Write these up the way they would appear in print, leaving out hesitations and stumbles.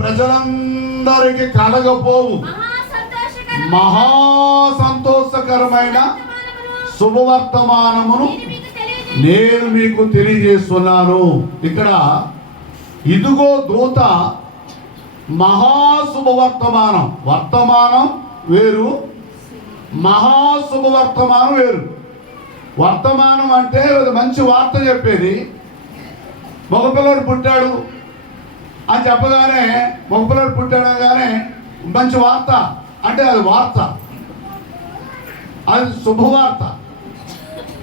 ప్రజలందరికి కలగపోవు మహా సంతోషకరమైన శుభవర్తమానమును నేను మీకు తెలియజేస్తున్నాను. ఇక్కడ ఇదిగో దూత మహాశుభవర్తమానం. వర్తమానం వేరు, మహాశుభవర్తమానం వేరు. వర్తమానం అంటే మంచి వార్త చెప్పేది. మగపిల్లడు పుట్టాడు అని చెప్పగానే, మగపిల్లడు పుట్టాడు అనగానే మంచి వార్త అంటే అది వార్త, అది శుభవార్త.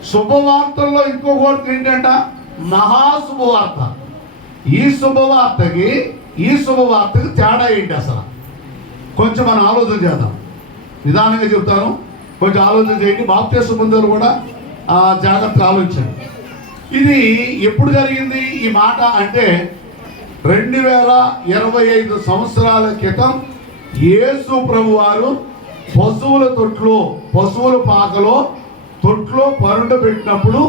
శుభవార్తల్లో ఇంకొకటి ఏంటంట, మహాశుభవార్త. ఈ శుభవార్తకి ఈ శుభవార్తకి తేడా ఏంటి అసలు? కొంచెం మనం ఆలోచన చేద్దాం. నిదానంగా చెప్తాను, కొంచెం ఆలోచన చేయండి. బాప్తిస్మ పొందేవారు కూడా జాగ్రత్తగా ఆలోచించండి. ఇది ఎప్పుడు జరిగింది ఈ మాట అంటే 2025 సంవత్సరాల క్రితం యేసు ప్రభు వారు పశువుల తొట్లో, పశువుల పాకలో తొట్లో పరుండ పెట్టినప్పుడు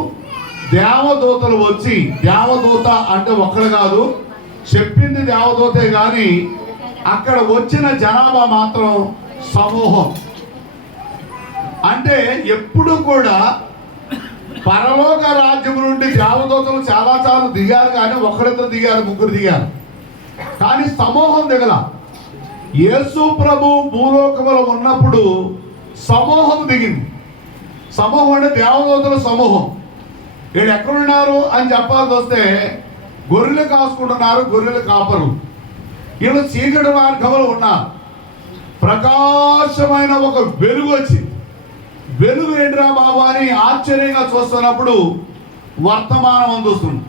దేవదూతలు వచ్చి, దేవదూత అంటే ఒక్కడు కాదు, చెప్పింది దేవదూతే కానీ అక్కడ వచ్చిన జనాభా మాత్రం సమూహం. అంటే ఎప్పుడు కూడా పరలోక రాజ్యం నుండి దేవదూతలు చాలా దిగారు, కానీ ఒకరిద్దరు దిగారు, ముగ్గురు దిగారు, కానీ సమూహం దిగల. యేసు ప్రభు భూలోకములో ఉన్నప్పుడు సమూహం దిగింది. సమూహం అంటే దేవదూతల సమూహం. వీళ్ళు ఎక్కడున్నారు అని చెప్పాల్సి వస్తే గొర్రెలు కాసుకుంటున్నారు, గొర్రెలు కాపరు. వీళ్ళు చీకటి మార్గంలో ఉన్నారు. ప్రకాశమైన ఒక వెలుగు వచ్చింది. వెలుగు ఏంట్రా బాబు అని ఆశ్చర్యంగా చూస్తున్నప్పుడు వర్తమానం అందుతుంది.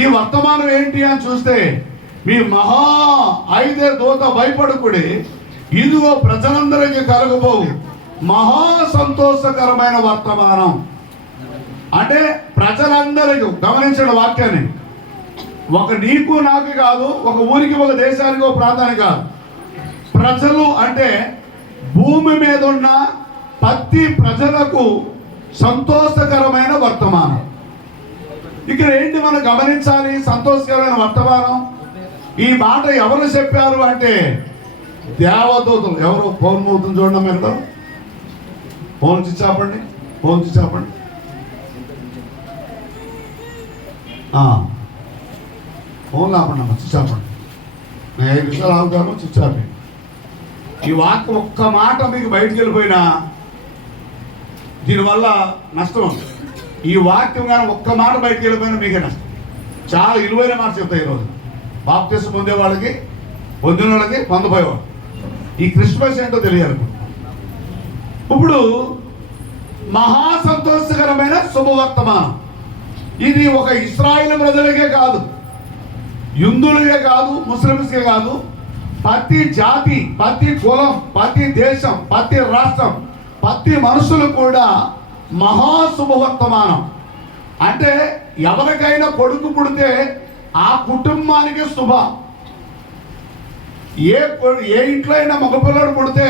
ఈ వర్తమానం ఏంటి అని చూస్తే, మీ మహా అయితే దూత భయపడుకుడి, ఇదిగో ప్రజలందరికీ కలగబోవు మహా సంతోషకరమైన వర్తమానం. అంటే ప్రజలందరికీ, గమనించిన వాక్యాన్ని, ఒక నీకు నాకు కాదు, ఒక ఊరికి, ఒక దేశానికి, ఒక ప్రాంతానికి కాదు. ప్రజలు అంటే భూమి మీద ఉన్న ప్రతి ప్రజలకు సంతోషకరమైన వర్తమానం. ఇక్కడ ఏంటి మనం గమనించాలి? సంతోషకరమైన వర్తమానం. ఈ మాట ఎవరు చెప్పారు అంటే దేవదూతలు. ఎవరు? ఫోన్ అవుతుంది చూడండి, మీరు ఫోన్ చెప్పండి, ఫోన్ చెప్పండి. ఫోన్ లాపండి అమ్మ, చెప్పండి. నేను 5 నిమిషాలు ఆగుతాను, చిచ్చాపండి. ఈ వాక్యం ఒక్క మాట మీకు బయటికి వెళ్ళిపోయినా దీనివల్ల నష్టం ఉంది. ఈ వాక్యం కానీ ఒక్క మాట బయటికి వెళ్ళిపోయినా మీకే నష్టం. చాలా విలువైన మాట చెప్తాయి ఈరోజు. బాప్తిస్మ పొందే వాళ్ళకి, పొందిన వాళ్ళకి, పొందబోయేవాళ్ళు. ఈ క్రిస్మస్ ఏంటో తెలియాలి. ఇప్పుడు మహా సంతోషకరమైన శుభవర్తమానం. ఇది ఒక ఇశ్రాయేలు ప్రజలకే కాదు, హిందువులకే కాదు, ముస్లిమ్స్కే కాదు, ప్రతి జాతి, ప్రతి కులం, ప్రతి దేశం, ప్రతి రాష్ట్రం, ప్రతి మనుషులు కూడా మహా శుభవర్తమానం. అంటే ఎవరికైనా కొడుకు పుడితే ఆ కుటుంబానికి శుభ. ఏ ఇంట్లో అయినా మగపిల్లడు పుడితే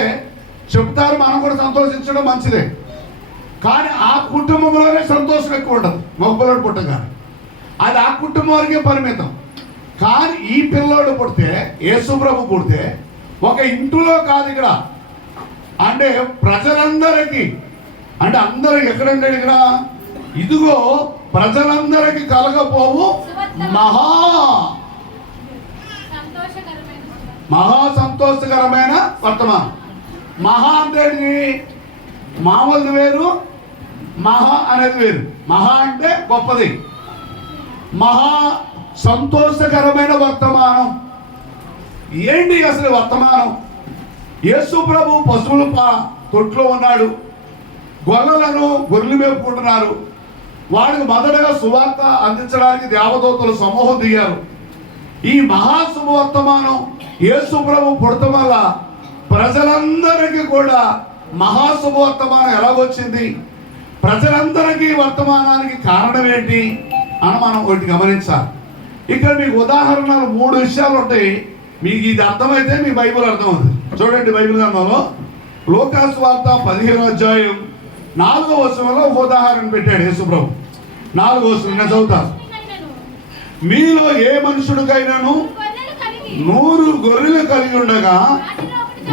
చెప్తారు మనం కూడా సంతోషించడం మంచిదే, కానీ ఆ కుటుంబంలోనే సంతోషం ఎక్కువ ఉంటుంది. మగపిల్లడు పుట్టగానే అది ఆ కుటుంబం వరకే పరిమితం. కానీ ఈ పిల్లోడు పుడితే, యేసు ప్రభు పుడితే ఒక ఇంటిలో కాదు, ఇక్కడ అంటే ప్రజలందరికీ, అంటే అందరికి. ఎక్కడంటే ఇక్కడ ఇదిగో ప్రజలందరికీ కలగపోవు మహా సంతోషకరమైన వర్తమానం. మహా అంటే మామూలు వేరు, మహా అనేది వేరు. మహా అంటే గొప్పది, మహా సంతోషకరమైన వర్తమానం. ఏంటి అసలు వర్తమానం? యేసు ప్రభు పశువుల తొట్లో ఉన్నాడు, గొర్రెలు మేపుకుంటున్నారు. వాడికి మొదటగా సువార్త అందించడానికి దేవదూతలు సమూహం దిగారు. ఈ మహాశుభవర్తమానం యేసు ప్రభు పుడతం వల్ల ప్రజలందరికీ కూడా మహాశుభవర్తమానం ఎలాగొచ్చింది, ప్రజలందరికీ వర్తమానానికి కారణం ఏంటి అని మనం ఒకటి గమనించాలి. ఇక్కడ మీకు ఉదాహరణలు 3 విషయాలు ఉంటాయి. మీకు ఇది అర్థమైతే మీ బైబిల్ అర్థమవుతుంది. చూడండి, బైబిల్ గ్రంథంలో లూకాసు వార్త 15వ అధ్యాయం 4వ వచనంలో ఒక ఉదాహరణ పెట్టాడు యేసు ప్రభు. 4వ వచనం నేను చదువుతాను. మీలో ఏ మనుషుడికైనాను 100 గొర్రెలు కలిగి ఉండగా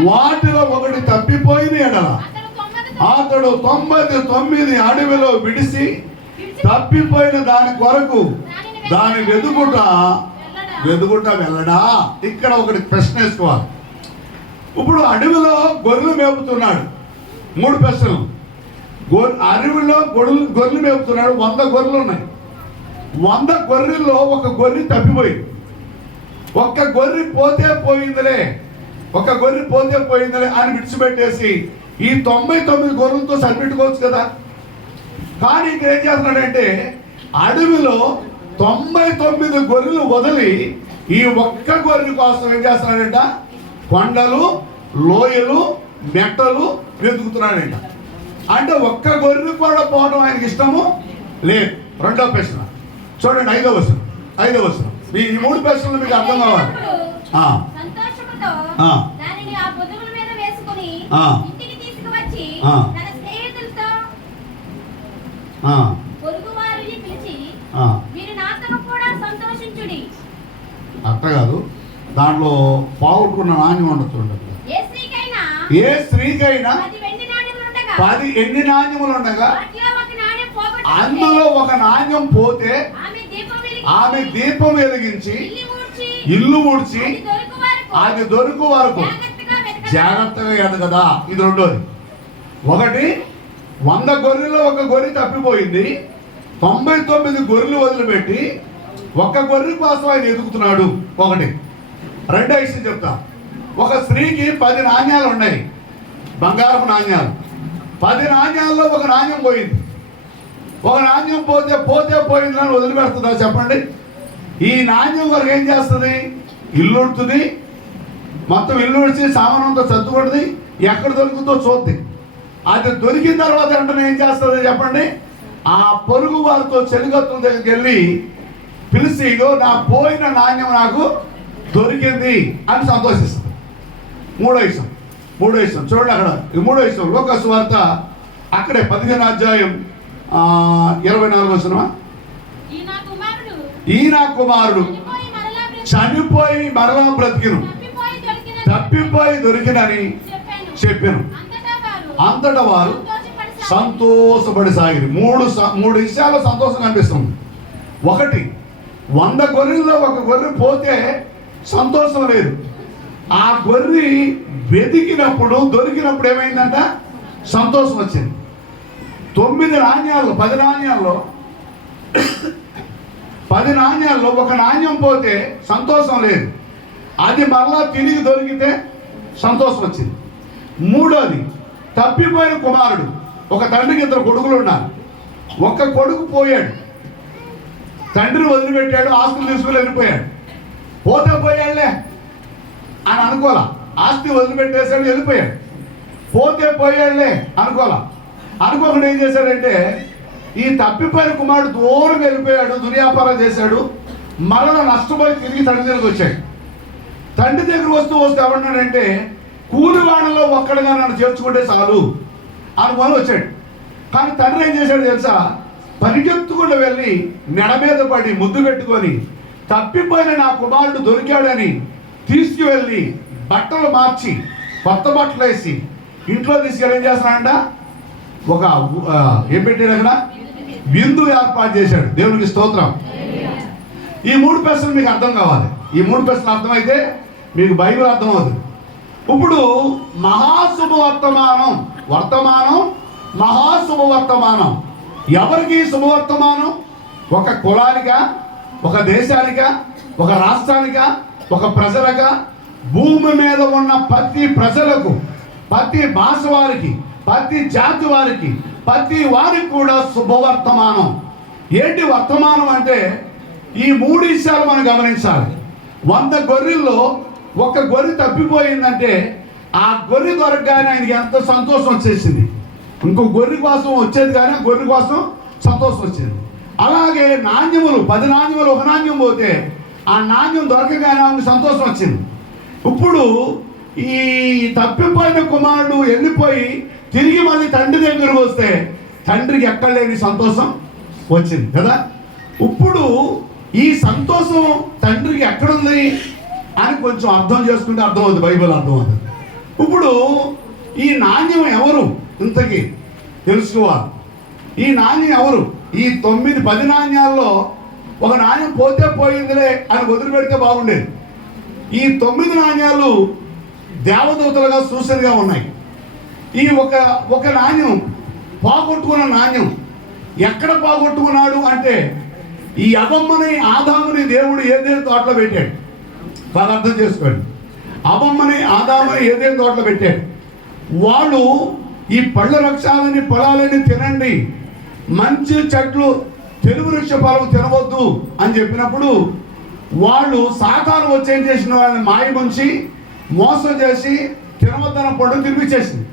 వాటిలో ఒకటి తప్పిపోయిన ఎడల అతడు 99 అడవిలో విడిసి తప్పిపోయిన దాని కొరకు దాని వెదుగుట వెళ్ళడా. ఇక్కడ ఒకటి ప్రశ్న వేసుకోవాలి. ఇప్పుడు అడవిలో గొర్రెలు మేపుతున్నాడు, 3 ప్రశ్నలు. అడవిలో గొర్రెలు మేపుతున్నాడు, 100 గొర్రెలు ఉన్నాయి. 100 గొర్రెల్లో ఒక గొర్రె తప్పిపోయింది. ఒక్క గొర్రె పోతే పోయిందిలే అని విడిచిపెట్టేసి ఈ 99 గొర్రెలతో సరిపెట్టుకోవచ్చు కదా. కానీ ఇక్కడ ఏం చేస్తున్నాడంటే అడవిలో 99 గొర్రెలు వదిలి ఈ ఒక్క గొర్రె కోసం ఏం చేస్తున్నాడంట, కొండలు, లోయలు, మెట్టలు వెతుకుతున్నాడంట. అంటే ఒక్క గొర్రె కూడా పోవడం ఆయనకి ఇష్టము లేదు. రెండో ప్రశ్న చూడండి, 5వ వచనం. ఈ 3 ప్రశ్నలు మీకు అర్థం కావాలి. అట్ట కాదు, దాంట్లో పావుకున్న నాణ్యం ఉండొచ్చు. ఏ స్త్రీకైనా 10 ఎన్ని నాణ్యములు ఉండగా అందులో ఒక నాణ్యం పోతే ఆమె దీపం వెలిగించి ఇల్లు ఊడ్చి అది దొరుకు వరకు జాగ్రత్తగా ఎదగదా. ఇది రెండోది. ఒకటి, 100 గొర్రెల్లో ఒక గొర్రె తప్పిపోయింది, 99 గొర్రెలు వదిలిపెట్టి ఒక్క గొర్రె కోసం ఆయన ఎదుగుతున్నాడు. ఒకటి. రెండో విషయం చెప్తా. ఒక స్త్రీకి 10 నాణ్యాలు ఉన్నాయి, బంగారపు నాణ్యాలు. 10 నాణ్యాల్లో ఒక నాణ్యం పోయింది. ఒక నాణ్యం పోతే పోయిందని వదిలిపెడుతుందా చెప్పండి? ఈ నాణ్యం వరకు ఏం చేస్తుంది? ఇల్లు ఉడుతుంది, మొత్తం ఇల్లు ఉడిచి సామానంతో చదువుకుంటుంది, ఎక్కడ దొరుకుతుందో చూద్ది. అది దొరికిన తర్వాత వెంటనే ఏం చేస్తుంది చెప్పండి? ఆ పొరుగు వారితో చెలిగత్తుల దగ్గరికి వెళ్ళి పిలిచి, ఇదో నా పోయిన నాణ్యం నాకు దొరికింది అని సంతోషిస్తుంది. మూడో విషయం చూడండి, అక్కడ ఈ 3వ విషయం లోక సువార్త అక్కడే 15వ అధ్యాయం 24వ వచనం. ఈ నా కుమారుడు చనిపోయి మరలా బ్రతికిను, తప్పిపోయి దొరికినని చెప్పాను. అంతటా వారు సంతోషపడి సాగిరి. 3 విషయాల్లో సంతోషం కనిపిస్తుంది. ఒకటి, 100 గొర్రెల్లో ఒక గొర్రె పోతే సంతోషం లేదు. ఆ గొర్రె వెతికినప్పుడు దొరికినప్పుడు ఏమైందంట? సంతోషం వచ్చింది. 9 నాణ్యాలు 10 నాణ్యాల్లో 10 నాణ్యాల్లో ఒక నాణ్యం పోతే సంతోషం లేదు. అది మరలా తిరిగి దొరికితే సంతోషం వచ్చింది. మూడోది, తప్పిపోయిన కుమారుడు. ఒక తండ్రికి 2 కొడుకులు ఉన్నారు. ఒక్క కొడుకు పోయాడు, తండ్రిని వదిలిపెట్టాడు, ఆస్తులు తీసుకుని వెళ్ళిపోయాడు. పోతే పోయాడులే అని అనుకోలా, ఆస్తి వదిలిపెట్టేశాడు, వెళ్ళిపోయాడు. పోతే పోయాడులే అనుకోకుండా ఏం చేశాడంటే ఈ తప్పిపోయిన కుమారుడు దూరం వెళ్ళిపోయాడు, దుర్వ్యాపారం చేశాడు, మరలా నష్టపోయి తిరిగి తండ్రి దగ్గరికి వచ్చాడు. తండ్రి దగ్గర వస్తూ ఏమన్నాడంటే, కూలివాడలో ఒక్కడిగా నన్ను చేర్చుకుంటే చాలు అనుకొని వచ్చాడు. కానీ తండ్రి ఏం చేశాడు తెలుసా? పరిగెత్తుకుండా వెళ్ళి మెడ మీద పడి ముద్దు పెట్టుకొని తప్పిపోయిన నా కుమారుడు దొరికాడని తీసుకువెళ్ళి బట్టలు మార్చి కొత్త బట్టలు వేసి ఇంట్లో తీసుకెళ్ళి ఏం చేస్తున్నాడంట? ఏం పెట్టాడు అక్కడ? విందు ఏర్పాటు చేశాడు. దేవునికి స్తోత్రం. ఈ 3 ప్రశ్నలు మీకు అర్థం కావాలి. ఈ 3 ప్రశ్నలు అర్థమైతే మీకు బైబిల్ అర్థమవుతుంది. ఇప్పుడు మహాశుభవర్తమానం, మహాశుభవర్తమానం ఎవరికి శుభవర్తమానం? ఒక కులానికా, ఒక దేశానికా, ఒక రాష్ట్రానికా, ఒక ప్రజలకా? భూమి మీద ఉన్న ప్రతి ప్రజలకు, ప్రతి భాష వారికి, ప్రతి జాతి వారికి, ప్రతి వారికి కూడా శుభవర్తమానం. ఏంటి వర్తమానం అంటే ఈ 3 విషయాలు మనం గమనించాలి. 100 గొర్రెల్లో ఒక గొర్రె తప్పిపోయిందంటే ఆ గొర్రె దొరకగానే ఆయనకి ఎంత సంతోషం వచ్చేసింది. ఇంకో గొర్రె కోసం వచ్చేది కానీ ఆ గొర్రె కోసం సంతోషం వచ్చింది. అలాగే నాణ్యములు 10 నాణ్యములు ఒక నాణ్యం పోతే ఆ నాణ్యం దొరకగానే ఆమెకు సంతోషం వచ్చింది. ఇప్పుడు ఈ తప్పిపోయిన కుమారుడు వెళ్ళిపోయి తిరిగి మళ్ళీ తండ్రి దగ్గరకు వస్తే తండ్రికి ఎక్కడ లేని సంతోషం వచ్చింది కదా. ఇప్పుడు ఈ సంతోషం తండ్రికి ఎక్కడుంది? అని కొంచెం అర్థం చేసుకుంటే అర్థమవుతుంది, బైబిల్ అర్థమవుతుంది. ఇప్పుడు ఈ నాణ్యం ఎవరు ఇంతకీ తెలుసుకోవాలి. ఈ నాణ్యం ఎవరు? ఈ 9-10 నాణ్యాల్లో ఒక నాణ్యం పోతే పోయిందిలే అని వదిలిపెడితే బాగుండేది. ఈ 9 నాణ్యాలు దేవదూతలుగా సూచనగా ఉన్నాయి. ఈ ఒక నాణ్యం పోగొట్టుకున్న నాణ్యం ఎక్కడ పోగొట్టుకున్నాడు అంటే ఈ అబమ్మని ఆదాముని దేవుడు ఏదేని తోటలో పెట్టాడు. బాగా అర్థం చేసుకోండి. అబమ్మని ఆదాముని ఏదేని తోటలో పెట్టాడు. వాళ్ళు ఈ పళ్ళ వృక్షాలని పొలాలని తినండి, మంచి చెట్లు తెలుగు వృక్ష ఫలం తినవద్దు అని చెప్పినప్పుడు వాళ్ళు సాతాను వచ్చేం చేసిన వాళ్ళని మాయముంచి మోసం చేసి తినవద్దన పండు తినిపించేసింది.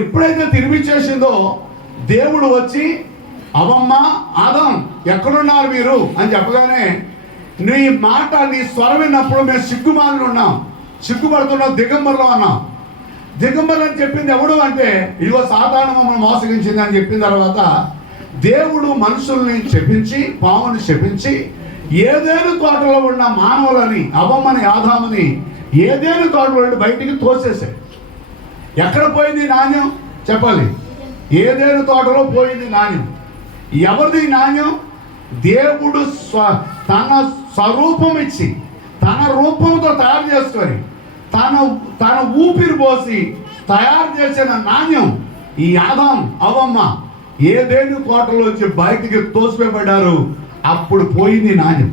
ఎప్పుడైతే తినిపించేసిందో దేవుడు వచ్చి అవమ్మ ఆదాం ఎక్కడున్నారు మీరు అని చెప్పగానే నీ మాట నీ స్వరం విన్నప్పుడు మేము సిగ్గుమాలను ఉన్నాం, సిగ్గుపడుతున్నాం, దిగంబర్లో అన్నాం. దిగంబర్ అని చెప్పింది ఎవడు అంటే ఇదిగో సాతాను మమ్మల్ని మోసగించింది అని చెప్పిన తర్వాత దేవుడు మనుషుల్ని శపించి పాముని శపించి ఏదేను తోటలో ఉన్న మానవులని అవమ్మని ఆదాముని ఏదేను తోటలో బయటికి తోసేశాడు. ఎక్కడ పోయింది నాణ్యం చెప్పాలి? ఏదేను తోటలో పోయింది నాణ్యం. ఎవరిది నాణ్యం? దేవుడు తన స్వరూపం ఇచ్చి తన రూపంతో తయారు చేసుకొని తన ఊపిరి పోసి తయారు చేసిన నాణ్యం ఈ ఆదాం అవమ్మ ఏదేను తోటలోంచి బయటికి తోసివేయబడ్డారు. అప్పుడు పోయింది నాణ్యం.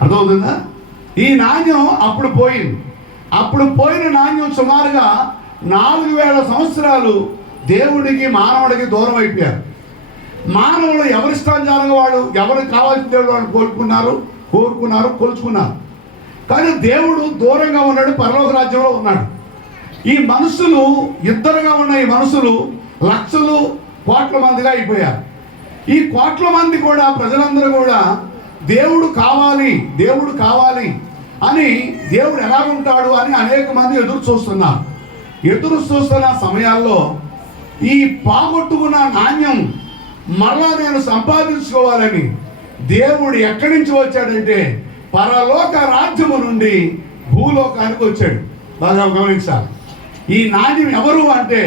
అర్థమవుతుందా? ఈ నాణ్యం అప్పుడు పోయింది. అప్పుడు పోయిన నాణ్యం సుమారుగా 4000 సంవత్సరాలు దేవుడికి మానవుడికి దూరం అయిపోయారు. మానవులు ఎవరిష్టానుసారంగా వాడు ఎవరికి కావాల్సిన దేవుడు వాళ్ళు కోరుకున్నారు, కొలుచుకున్నారు. కానీ దేవుడు దూరంగా ఉన్నాడు, పరలోక రాజ్యంలో ఉన్నాడు. ఈ మనుషులు ఇద్దరుగా ఉన్న ఈ మనుషులు లక్షలు కోట్ల మందిగా అయిపోయారు. ఈ కోట్ల మంది కూడా ప్రజలందరూ కూడా దేవుడు కావాలి అని దేవుడు ఎలా ఉంటాడు అని అనేక మంది ఎదురు చూస్తున్న సమయాల్లో ఈ పోగొట్టుకున్న నాణ్యం మరలా నేను సంపాదించుకోవాలని దేవుడు ఎక్కడి నుంచి వచ్చాడంటే పరలోక రాజ్యము నుండి భూలోకానికి వచ్చాడు. బాగా గమనించాలి. ఈ నాణ్యం ఎవరు అంటే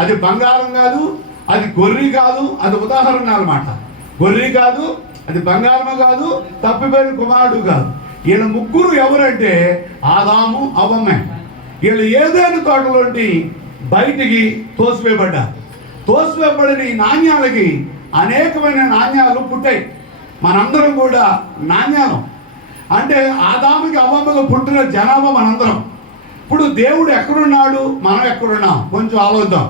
అది బంగారం కాదు, అది గొర్రె కాదు, అది ఉదాహరణ అన్నమాట. గొర్రె కాదు, అది బంగారము కాదు, తప్పిపోయిన కుమారుడు కాదు. వీళ్ళ ముగ్గురు ఎవరంటే ఆదాము అవమ్మే. వీళ్ళు ఏదైనా తోటలోంటి బయటికి తోసివేయబడిన ఈ నాణ్యాలకి అనేకమైన నాణ్యాలు పుట్టాయి. మనందరం కూడా నాణ్యాలు అంటే ఆదాముకి అవ్వమ్మకు పుట్టిన జనాభా మనందరం. ఇప్పుడు దేవుడు ఎక్కడున్నాడు, మనం ఎక్కడున్నాం కొంచెం ఆలోచిద్దాం.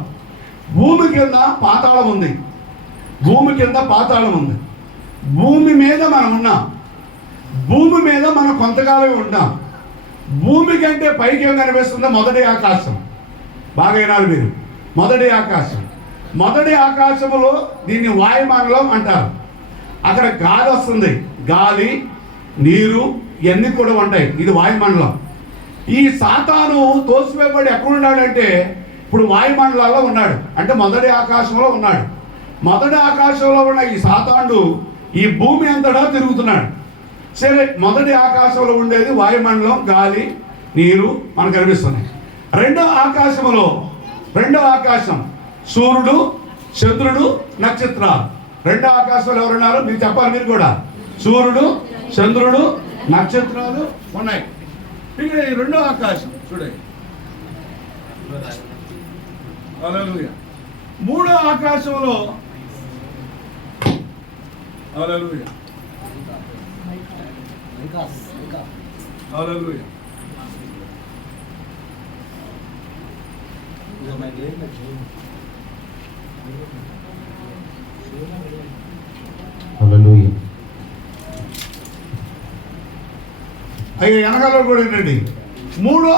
భూమి కింద పాతాళం ఉంది. భూమి మీద మనం ఉన్నాం. భూమి మీద మనం కొంతకాలమే ఉంటాం. భూమి కంటే పైకి ఏం కనిపిస్తుందో మొదటి ఆకాశం. బాగా వినాలి మీరు. మొదటి ఆకాశంలో దీన్ని వాయుమండలం అంటారు. అక్కడ గాలి వస్తుంది, గాలి నీరు ఇవన్నీ కూడా ఉంటాయి. ఇది వాయుమండలం. ఈ సాతాను తోసివేయబడి ఎక్కడున్నాడంటే ఇప్పుడు వాయుమండలాల్లో ఉన్నాడు, అంటే మొదటి ఆకాశంలో ఉన్నాడు. మొదటి ఆకాశంలో ఉన్న ఈ సాతానుడు ఈ భూమి అంతటా తిరుగుతున్నాడు. సరే, మొదటి ఆకాశంలో ఉండేది వాయుమండలం, గాలి నీరు మనకు కనిపిస్తున్నాయి. రెండో ఆకాశం సూర్యుడు చంద్రుడు నక్షత్రాలు. రెండో ఆకాశంలో ఎవరున్నారు మీరు చెప్పాలి. మీరు కూడా సూర్యుడు చంద్రుడు నక్షత్రాలు ఉన్నాయి. ఇక్కడ ఈ రెండో ఆకాశం చూడండి. హల్లెలూయా. మూడో ఆకాశంలో హల్లెలూయా హల్లెలూయా హల్లెలూయా. అయ్యో వెనకాల కూడా ఏంటండి మూడో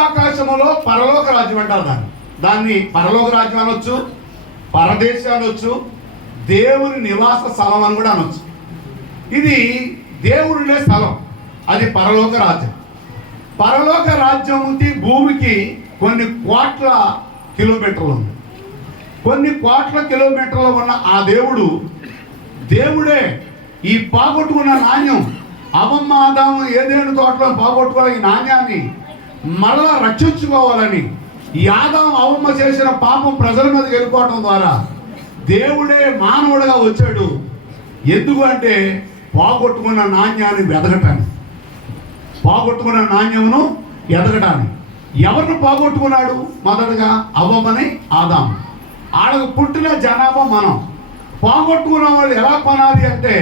ఆకాశములో పరలోక రాజ్యం అంటారు. దాన్ని పరలోక రాజ్యం అనొచ్చు, పరదేశం అనొచ్చు, దేవుని నివాస స్థలం అని కూడా అనొచ్చు. ఇది దేవుడినే స్థలం, అది పరలోక రాజ్యం. పరలోక రాజ్యంకి భూమికి కొన్ని కోట్ల కిలోమీటర్లు ఉంది. కొన్ని కోట్ల కిలోమీటర్లు ఉన్న ఆ దేవుడే ఈ పోగొట్టుకున్న నాణ్యం అమ్మమ్మ ఆదాము ఏదేను తోటలో పోగొట్టుకోవాలి నాణ్యాన్ని మరలా రక్షించుకోవాలని ఈ ఆదాము అమ్మమ్మ చేసిన పాపం ప్రజల మీదకి వెళ్ళిపోవడం ద్వారా దేవుడే మానవుడిగా వచ్చాడు. ఎందుకు అంటే పోగొట్టుకున్న నాణ్యాన్ని వెతకటానికి, పోగొట్టుకున్న నాణ్యమును ఎదగటానికి. ఎవరిని పోగొట్టుకున్నాడు? మొదటగా అవ్వమని ఆదాము. ఆడకు పుట్టిన జనాభా మనం. పోగొట్టుకున్న వాళ్ళు ఎలా కొనాలి అంటే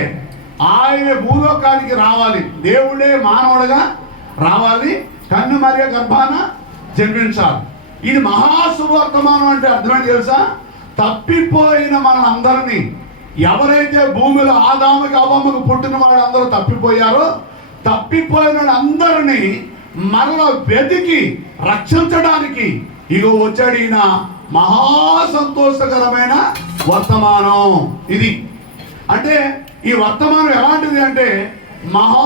ఆయన భూలోకానికి రావాలి, దేవుడే మానవుడిగా రావాలి, కన్య మరియ గర్భాన జన్మించాలి. ఇది మహాశుభవర్తమానం. అంటే అర్థమేంటి తెలుసా? తప్పిపోయిన మనందరినీ, ఎవరైతే భూమిలో ఆదాముకి అవ్వమ్మకు పుట్టిన వాళ్ళందరూ తప్పిపోయారో, తప్పిపోయిన అందరినీ మరలా వెతికి రక్షించడానికి ఇగో వచ్చాడు ఈయన. మహా సంతోషకరమైన వర్తమానం ఇది. అంటే ఈ వర్తమానం ఎలాంటిది అంటే మహా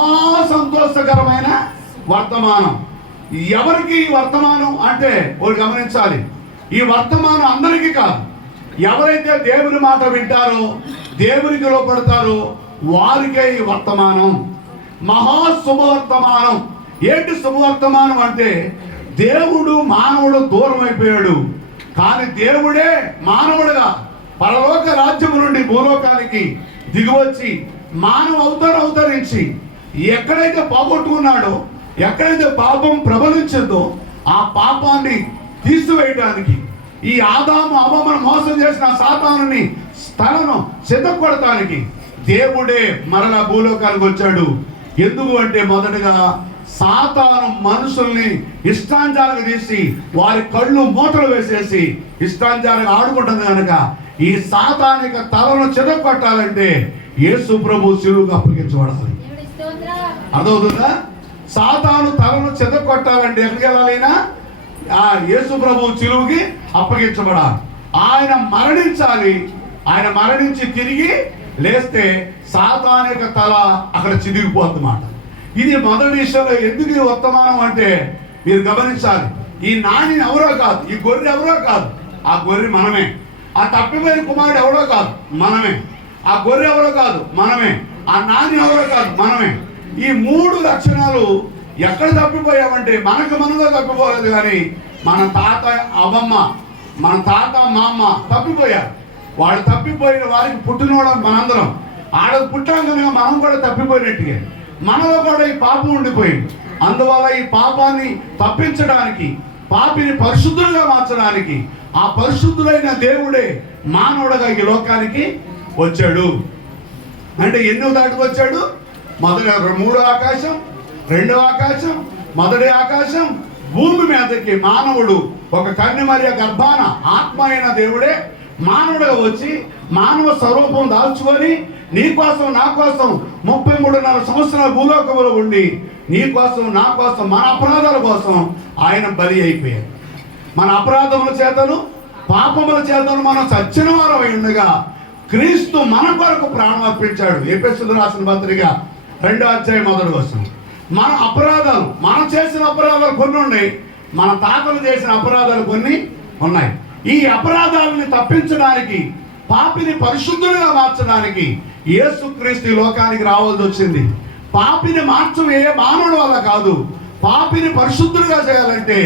సంతోషకరమైన వర్తమానం. ఎవరికి ఈ వర్తమానం అంటే ఒకటి గమనించాలి. ఈ వర్తమానం అందరికీ కాదు. ఎవరైతే దేవుని మాట వింటారో, దేవునికి లోపడతారో వారికే ఈ వర్తమానం. మహా శుభవర్తమానం. ఏంటి శుభవర్తమానం అంటే దేవుడు మానవుడు దూరం అయిపోయాడు, కానీ దేవుడే మానవుడుగా పరలోక రాజ్యము నుండి భూలోకానికి దిగివచ్చి మానవ అవతరించి ఎక్కడైతే పోగొట్టుకున్నాడో, ఎక్కడైతే పాపం ప్రబలించిందో ఆ పాపాన్ని తీసివేయడానికి, ఈ ఆదాము అవ్వమ్మను మోసం చేసిన సాతానుని స్థలను సిద్ధపడటానికి దేవుడే మరలా భూలోకానికి వచ్చాడు. ఎందుకు అంటే మొదటగా సాతాను మనుషుల్ని ఇష్టాంజాలకు తీసి వారి కళ్ళు మూతలు వేసేసి ఇష్టాంజాలకు ఆడుకుంటుంది కనుక ఈ సాతానిక తలను చెదగొట్టాలంటే యేసు ప్రభు శిలువకు అప్పగించబడాలి. అర్థమవుతుందా? సాతాను తలను చెదగొట్టాలంటే ఎక్కడికి వెళ్ళాలైనా ఆ యేసు ప్రభు శిలువకి అప్పగించబడాలి. ఆయన మరణించాలి. ఆయన మరణించి తిరిగి లేస్తే సాతానిక తల అక్కడ చిదిగిపోతుందన్నమాట. ఇది మొదటి విషయంలో. ఎందుకు ఈ వర్తమానం అంటే మీరు గమనించాలి. ఈ నాణి ఎవరో కాదు, ఈ గొర్రె ఎవరో కాదు, ఆ గొర్రె మనమే. ఆ తప్పిపోయిన కుమారుడు ఎవరో కాదు, మనమే. ఆ గొర్రె ఎవరో కాదు, మనమే. ఆ నాణి ఎవరో కాదు, మనమే. ఈ మూడు లక్షణాలు ఎక్కడ తప్పిపోయామంటే మనగా తప్పిపోలేదు, కానీ మన తాత అవ్వమ్మ, మన తాత మా అమ్మ తప్పిపోయారు. వాళ్ళు తప్పిపోయిన వారికి పుట్టినవాళ్ళం మనందరం. ఆడకు పుట్టాం కనుక మనం కూడా తప్పిపోయినట్టుగా మనలో కూడా ఈ పాపం ఉండిపోయింది. అందువల్ల ఈ పాపాన్ని తప్పించడానికి, పాపిని పరిశుద్ధులుగా మార్చడానికి ఆ పరిశుద్ధులైన దేవుడే మానవుడుగా ఈ లోకానికి వచ్చాడు. అంటే ఎన్నో దాటికి వచ్చాడు? మొదటి 3వ ఆకాశం, 2వ ఆకాశం, మొదటి ఆకాశం, భూమి మీదకి మానవుడు ఒక కన్య మరియ గర్భాన ఆత్మ అయిన దేవుడే మానవుడుగా వచ్చి మానవ స్వరూపం దాల్చుకొని నీ కోసం నా కోసం 33.5 సంవత్సరాల భూలోకంలో ఉండి నీ కోసం నా కోసం మన అపరాధాల కోసం ఆయన బలి అయిపోయాడు. మన అపరాధముల చేతను పాపముల చేతను మనం సచ్చిన వారం అయి ఉండగా క్రీస్తు మన కొరకు ప్రాణం అర్పించాడు. ఎఫెసీయులకు రాసిన పత్రిక 2వ అధ్యాయం 1వ వచనం. మన అపరాధాలు, మనం చేసిన అపరాధాలు కొన్ని ఉన్నాయి, మన తాతలు చేసిన అపరాధాలు కొన్ని ఉన్నాయి. ఈ అపరాధాలని తప్పించడానికి, పాపిని పరిశుద్ధులుగా మార్చడానికి యేసుక్రీస్తు లోకానికి రావాల్సి వచ్చింది. పాపిని మార్చడం ఏ మానవుడి వల్ల కాదు. పాపిని పరిశుద్ధులుగా చేయాలంటే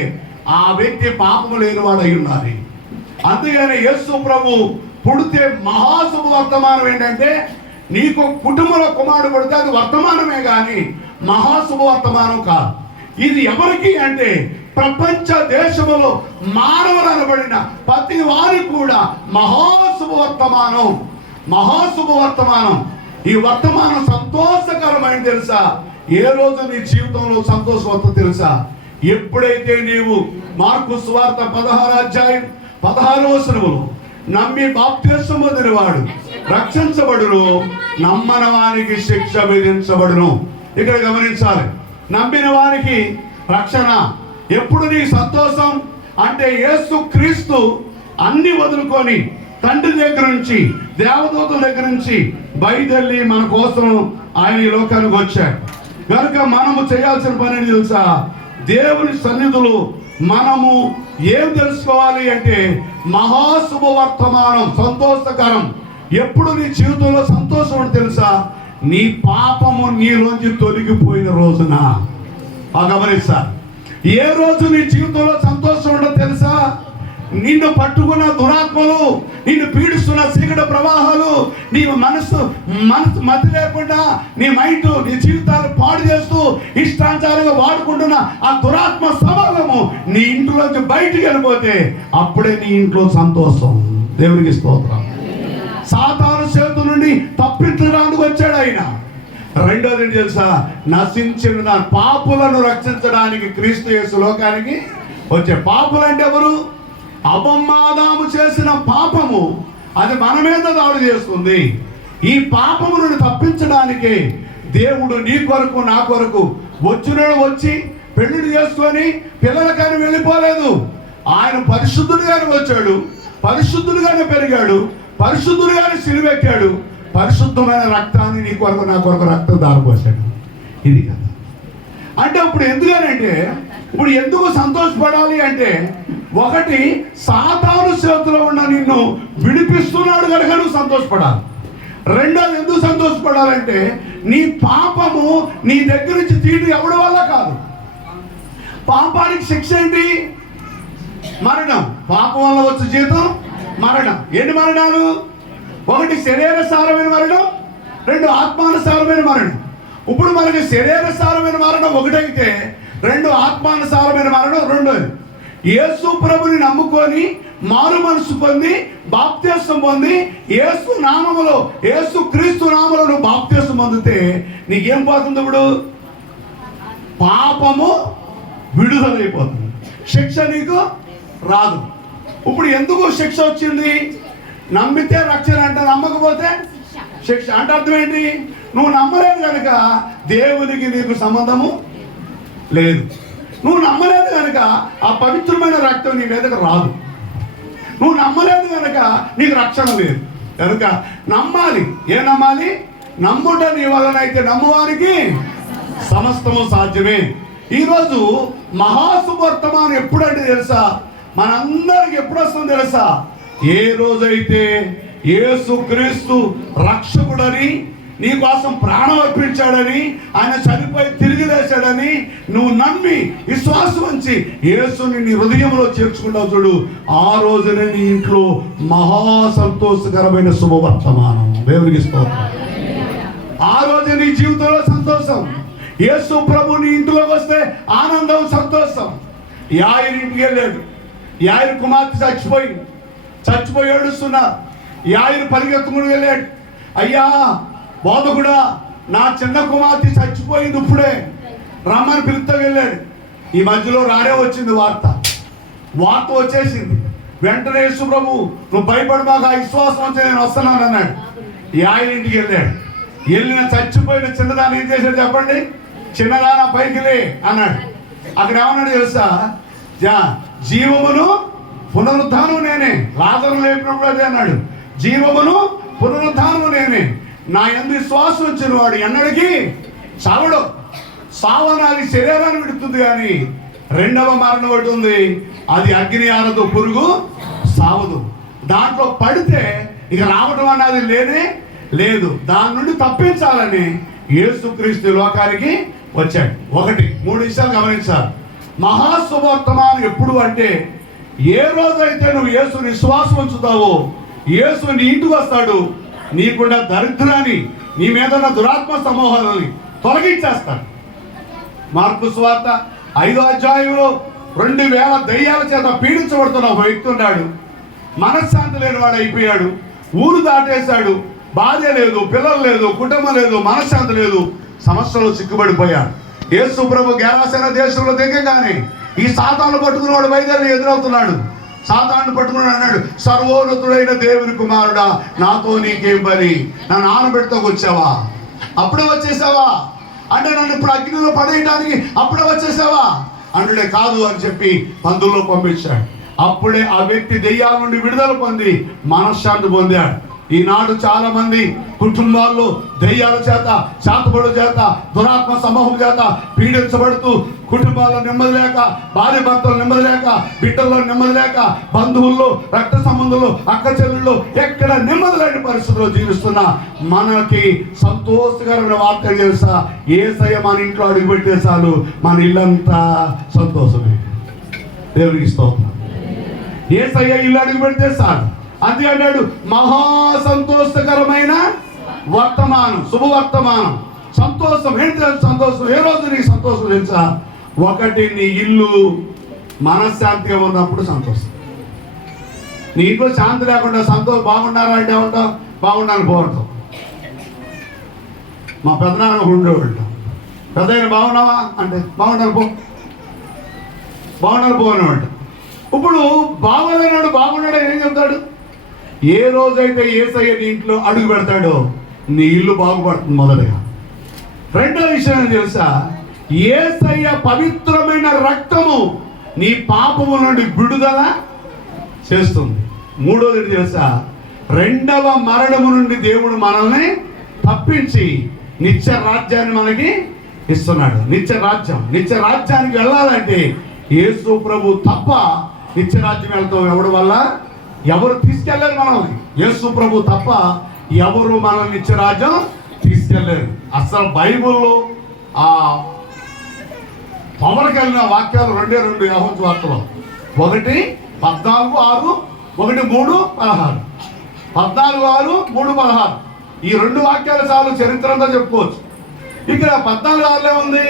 ఆ వ్యక్తి పాపము లేనివాడు అయి ఉండాలి. అందుకని యేసు ప్రభు పుడితే మహాశుభ వర్తమానం ఏంటంటే నీకు కుటుంబంలో కుమారుడు పడితే అది వర్తమానమే కానీ మహాశుభ వర్తమానం కాదు. ఇది ఎవరికి అంటే ప్రపంచ దేశములో మానవులు అనబడిన ప్రతి వారికి కూడా మహాశుభవర్తమానం. మహాశుభవర్తమానం. ఈ వర్తమానం సంతోషకరమైనది తెలుసా? ఏ రోజు నీ జీవితంలో సంతోషం వస్తుందో తెలుసా? ఎప్పుడైతే నీవు మార్కు సువార్త 16వ అధ్యాయం 16వ వచనములో నమ్మి బాప్తిస్మం పొందినవాడు రక్షించబడును, నమ్మని వానికి శిక్ష విధించబడును. ఇక్కడ గమనించాలి, నమ్మిన వారికి రక్షణ. ఎప్పుడు నీ సంతోషం అంటే యేసు క్రీస్తు అన్ని వదులుకొని తండ్రి దగ్గర నుంచి, దేవదూతల దగ్గర నుంచి బయలుదేరి మన కోసం ఆయన ఈ లోకానికి వచ్చాడు. కనుక మనము చేయాల్సిన పని తెలుసా? దేవుని సన్నిధిలో మనము ఏం తెలుసుకోవాలి అంటే మహాశుభవర్తమానం, సంతోషకరం. ఎప్పుడు నీ జీవితంలో సంతోషం అంటే తెలుసా? నీ పాపము నీలోంచి తొలగిపోయిన రోజున. గమనిస్తా, ఏ రోజు నీ జీవితంలో సంతోషం ఉండదు తెలుసా? నిన్ను పట్టుకున్న దురాత్మలు, నిన్ను పీడిస్తున్న చీకటి ప్రవాహాలు, నీ మనసు మతి లేకుండా నీ మైండ్, నీ జీవితాలు పాడు చేస్తూ ఇష్టానుసారంగా వాడుకుంటున్న ఆ దురాత్మ సమూహము నీ ఇంట్లోంచి బయటికి వెళ్ళిపోతే అప్పుడే నీ ఇంట్లో సంతోషం. దేవునికి స్తోత్రం. సాతాను చేతుల నుండి తప్పించడానికి వచ్చాడు ఆయన. రెండోది తెలుసా? నశించిన పాపులను రక్షించడానికి క్రీస్తు యేసు లోకానికి వచ్చే. పాపులు అంటే ఎవరు? అపమాదాము చేసిన పాపము అది మన మీద దాడి చేస్తుంది. ఈ పాపము నుండి తప్పించడానికి దేవుడు నీ కొరకు నా కొరకు వచ్చినాడు. వచ్చి పెళ్లిని చేసుకొని పిల్లలకని వెళ్ళిపోలేదు. ఆయన పరిశుద్ధుడిగానే వచ్చాడు, పరిశుద్ధుడిగానే పెరిగాడు, పరిశుద్ధుడిగానే సిలువెక్కాడు, పరిశుద్ధమైన రక్తాన్ని నీ కొరకు నా కొరకు రక్తం దారిపోసాడు. ఇది కదా. అంటే ఇప్పుడు ఎందుకనంటే, ఇప్పుడు ఎందుకు సంతోషపడాలి అంటే, ఒకటి సాతాను చేతిలో ఉన్న నిన్ను విడిపిస్తున్నాడు కనుక నువ్వు సంతోషపడాలి. రెండోది ఎందుకు సంతోషపడాలంటే, నీ పాపము నీ దగ్గర నుంచి తీయడం ఎవడి వల్ల కాదు. పాపానికి శిక్ష ఏంటి? మరణం. పాపం వల్ల వచ్చే జీతం మరణం. ఎన్ని మరణాలు? ఒకటి శరీర సారమైన మరణం, రెండు ఆత్మానుసారమైన మరణం. ఇప్పుడు మనకి శరీర సారమైన మరణం ఒకటైతే, రెండు ఆత్మానుసారమైన మరణం రెండోది. యేసు ప్రభుని నమ్ముకొని మారు మనసు పొంది బాప్తిస్మం పొంది యేసు నామములో, యేసు క్రీస్తు నామములో నువ్వు బాప్తిస్మం పొందితే నీకేం పోతుంది? ఇప్పుడు పాపము విడుదలైపోతుంది, శిక్ష నీకు రాదు. ఇప్పుడు ఎందుకు శిక్ష వచ్చింది? నమ్మితే రక్షణ అంటే, నమ్మకపోతే శిక్ష అంటే అర్థం ఏంటి? నువ్వు నమ్మలేదు కనుక దేవునికి నీకు సంబంధము లేదు. నువ్వు నమ్మలేదు కనుక ఆ పవిత్రమైన రక్తం నీ మీదకి రాదు. నువ్వు నమ్మలేదు కనుక నీకు రక్షణ లేదు. కనుక నమ్మాలి. ఏ నమ్మాలి? నమ్ముట నీ వలనైతే నమ్మువానికి సమస్తము సాధ్యమే. ఈరోజు మహాసువర్తమానం ఎప్పుడంటే తెలుసా? మనందరికి ఎప్పుడు వస్తుందో తెలుసా? ఏ రోజైతే యేసు క్రీస్తు రక్షకుడని, నీ కోసం ప్రాణం అర్పించాడని, ఆయన చనిపోయి తిరిగి లేచాడని నువ్వు నమ్మి విశ్వాసం ఉంచి యేసుని నీ హృదయంలో చేర్చుకుంటావు చూడు, ఆ రోజునే నీ ఇంట్లో మహా సంతోషకరమైన శుభవర్తమానం. దేవునికి స్తోత్రం. ఆ రోజే నీ జీవితంలో సంతోషం. యేసు ప్రభు నీ ఇంట్లోకి వస్తే ఆనందం, సంతోషం. యాయిరు ఇంటికి వెళ్ళాడు. యాయిరు కుమార్తె చచ్చిపోయి ఏడుస్తున్నారు. యాయిరు పరిగెత్తుకుని వెళ్ళాడు. అయ్యా బోధకుడా, నా చిన్న కుమార్తె చచ్చిపోయింది, ఇప్పుడే రమ్మని పిలుపుతో వెళ్ళాడు. ఈ మధ్యలో రాడే వచ్చింది వార్త వచ్చేసింది. వెంటనే యేసు ప్రభు, నువ్వు భయపడి మాకు ఆ విశ్వాసం వచ్చి నేను వస్తున్నాను అన్నాడు. యాయిరు ఇంటికి వెళ్ళాడు. వెళ్ళిన చచ్చిపోయిన చిన్నదాన్ని ఏం చేశాడు చెప్పండి? చిన్నదానా పైకిలే అన్నాడు. అక్కడ ఏమన్నాడు తెలుసా? జీవమును పునరుద్ధానం నేనే. లాజరు లేపినప్పుడు అదే అన్నాడు, జీవమును పునరుద్ధానం నేనే. నా యందు విశ్వాసం వచ్చిన వాడు ఎన్నడికి చావడు. సావనాది శరీరాన్ని విడుతుంది, కానీ రెండవ మరణం ఒకటి ఉంది, అది అగ్ని ఆరదు, పురుగు సావదు. దాంట్లో పడితే ఇక రావటం అన్నది లేనే లేదు. దాని నుండి తప్పించాలని యేసుక్రీస్తు లోకానికి వచ్చాడు. ఒకటి, 3 విషయాలు గమనించాలి. మహాశుభవర్తమానం ఎప్పుడు అంటే, ఏ రోజైతే నువ్వు యేసు విశ్వాసం ఉంచుతావో యేసు నీ ఇంటికి వస్తాడు. నీకున్న దరిద్రాన్ని, నీ మీద ఉన్న దురాత్మ సమూహాలని తొలగించేస్తాడు. మార్కు సువార్త 5వ అధ్యాయంలో 2000 దయ్యాల చేత పీడించబడుతున్న ఒక వ్యక్తి ఉన్నాడు. మనశ్శాంతి లేని వాడు అయిపోయాడు. ఊరు దాటేశాడు. భార్య లేదు, పిల్లలు లేదు, కుటుంబం లేదు, మనశ్శాంతి లేదు, సమస్యలో చిక్కుబడిపోయాడు. యేసు ప్రభు గెరాసేన దేశంలో దిగగానే ఈ సాతాను పట్టుకుని వాడు బయలుదేరి ఎదురవుతున్నాడు. సాతాను పట్టుకుని అన్నాడు, సర్వోన్నతుడైన దేవుని కుమారుడా, నాతో నీకేం పని? నన్ను ఆనబెడతాకు వచ్చావా? అప్పుడే వచ్చేసావా? అంటే నన్ను ఇప్పుడు అగ్నిలో పడేయడానికి అప్పుడే వచ్చేసావా? అంటే కాదు అని చెప్పి పందుల్లో పంపించాడు. అప్పుడే ఆ వ్యక్తి దెయ్యాల నుండి విడుదల పొంది మనశ్శాంతి పొందాడు. ఈనాడు చాలా మంది కుటుంబాల్లో దెయ్యాల చేత, శాతపడుల చేత, దురాత్మ సమూహం చేత పీడించబడుతూ కుటుంబాల్లో నెమ్మది లేక, భార్య భర్తలు నెమ్మది లేక, బిడ్డల్లో నెమ్మది లేక, బంధువుల్లో, రక్త సంబంధులు, అక్క చెల్లెళ్ళు ఎక్కడ నెమ్మది లేని పరిస్థితుల్లో జీవిస్తున్న మనకి సంతోషకరమైన వార్త తెలుసా? యేసయ్య మన ఇంట్లో అడుగుపెట్టే చాలు మన ఇల్లంతా సంతోషమే. దేవునికి స్తోత్రం. యేసయ్య ఇల్లు అడుగు పెడితే చాలు. అది అన్నాడు మహా సంతోషకరమైన వర్తమానం, శుభవర్తమానం. సంతోషం ఏంటి? సంతోషం ఏ రోజు నీకు సంతోషం తెలుసా? ఒకటి, నీ ఇల్లు మనశ్శాంతిగా ఉన్నప్పుడు సంతోషం. నీ ఇంట్లో శాంతి లేకుండా సంతోషం బాగున్నారా అంటే ఉంటాం, బాగుండాలని పోవటం. మా పెద్దనాన్న ఉండేవాళ్ళు, పెద్దయిన బాగున్నావా అంటే బాగుండాలి పో, బాగుండాలి పోనేవాడు. ఇప్పుడు బాగోలేనాడు బాగున్నాడు ఏం చెప్తాడు? ఏ రోజైతే యేసయ్య నీ ఇంట్లో అడుగు పెడతాడో నీ ఇల్లు బాగుపడుతుంది మొదటగా. రెండో విషయం తెలుసా? యేసయ్య పవిత్రమైన రక్తము నీ పాపము నుండి విడుదల చేస్తుంది. మూడోది తెలుసా? రెండవ మరణము నుండి దేవుడు మనల్ని తప్పించి నిత్య రాజ్యాన్ని మనకి ఇస్తున్నాడు. నిత్య రాజ్యానికి వెళ్ళాలంటే యేసు ప్రభు తప్ప నిత్య రాజ్యం వెళ్తాం. ఎవరి వల్ల? ఎవరు తీసుకెళ్ళారు మనల్ని? యేసు ప్రభు తప్ప ఎవరు మనల్ని నిత్య రాజ్యం తీసుకెళ్ళారు. అసలు బైబుల్లో ఆ పవనకెళ్ళిన వాక్యాలు 2 యోహాను వార్తలో, 1:14, 6, 1:3, 16. 14:6, 3:16 ఈ 2 వాక్యాలు చాలు చరిత్ర అంతా చెప్పుకోవచ్చు. ఇక్కడ 14:6 ఉంది,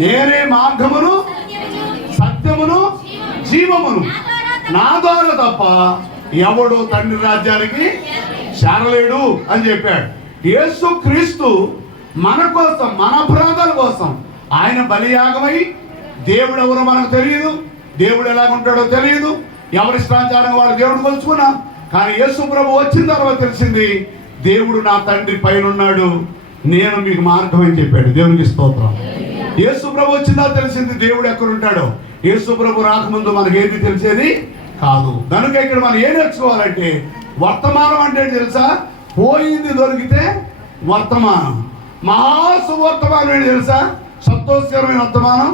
నేనే మార్గమును సత్యమును జీవమును, నా ద్వారా తప్ప ఎవడు తండ్రి రాజ్యానికి చేరలేడు అని చెప్పాడు. యేసు క్రీస్తు మన కోసం, మన అపరాధాల కోసం ఆయన బలియాగమై, దేవుడు ఎవరో మనకు తెలియదు, దేవుడు ఎలాగుంటాడో తెలియదు, ఎవరి ఇష్టాచారంగా వాళ్ళు దేవుడు కొలుచుకున్నాం. కానీ యేసు ప్రభు వచ్చిన తర్వాత తెలిసింది, దేవుడు నా తండ్రి పైన ఉన్నాడు, నేను మీకు మార్గం అని చెప్పాడు. దేవునికి స్తోత్రం. యేసు ప్రభు వచ్చిందా తెలిసింది దేవుడు ఎక్కడ ఉంటాడో. యేసు ప్రభు రాకముందు మనకి ఏది తెలిసేది కాదు. కనుక ఇక్కడ మనం ఏం నేర్చుకోవాలంటే, వర్తమానం అంటే తెలుసా? పోయింది దొరికితే వర్తమానం. మహాసువర్తమానం ఏంటి తెలుసా? సంతోషకరమైన వర్తమానం.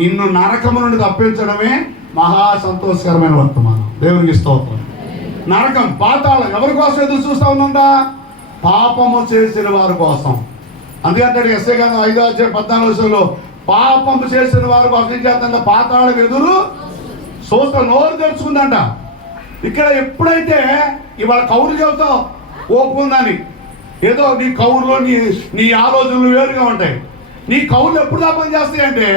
నిన్ను నరకము నుండి తప్పించడమే మహా సంతోషకరమైన వర్తమానం. దేవునికి స్తోత్రం. నరకం, పాతాళం ఎవరి కోసం ఎదురు చూస్తా ఉందా? పాపము చేసిన వారి కోసం. అందుకంటే ఎస్ఐ గారు 5:14 పాపము చేసిన వారు కోసం చేద్దంట, పాతాళం ఎదురు చూస్తా నోరు తెరుచుకుందంట. ఇక్కడ ఎప్పుడైతే ఇవాళ కౌరు చెబుతావు ఓపుకుందని, ఏదో నీ కౌరులో నీ ఆలోచనలు వేరుగా ఉంటాయి. నీ కౌరులు ఎప్పుడు దా పని చేస్తాయి అంటే,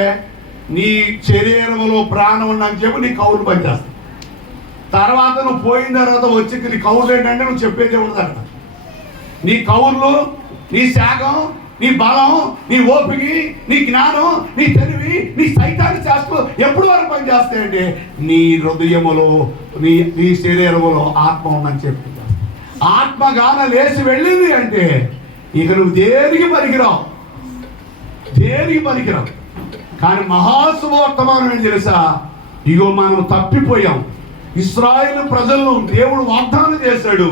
నీ శరీరంలో ప్రాణం ఉందని చెప్పి నీ కౌరులు పనిచేస్తాయి. తర్వాత నువ్వు పోయిన తర్వాత వచ్చి నీ కౌరులు ఏంటంటే నువ్వు చెప్పేది ఉండదంట. నీ కౌరులు, నీ శాఖం, నీ బలం, నీ ఓపిక, నీ జ్ఞానం, నీ తెలివి, నీ సైతాన్ని చేస్తూ ఎప్పుడు వరకు పనిచేస్తాయంటే, నీ హృదయములో, నీ శరీరములో ఆత్మ ఉందని చెప్పి, ఆత్మగాన లేచి వెళ్ళింది అంటే ఇక నువ్వు దేనికి పనికిరావు. కానీ మహాశుభవర్తమానం ఏం తెలుసా? ఇగో మనం తప్పిపోయాం. ఇశ్రాయేలు ప్రజలను దేవుడు వాగ్దానం చేశాడు.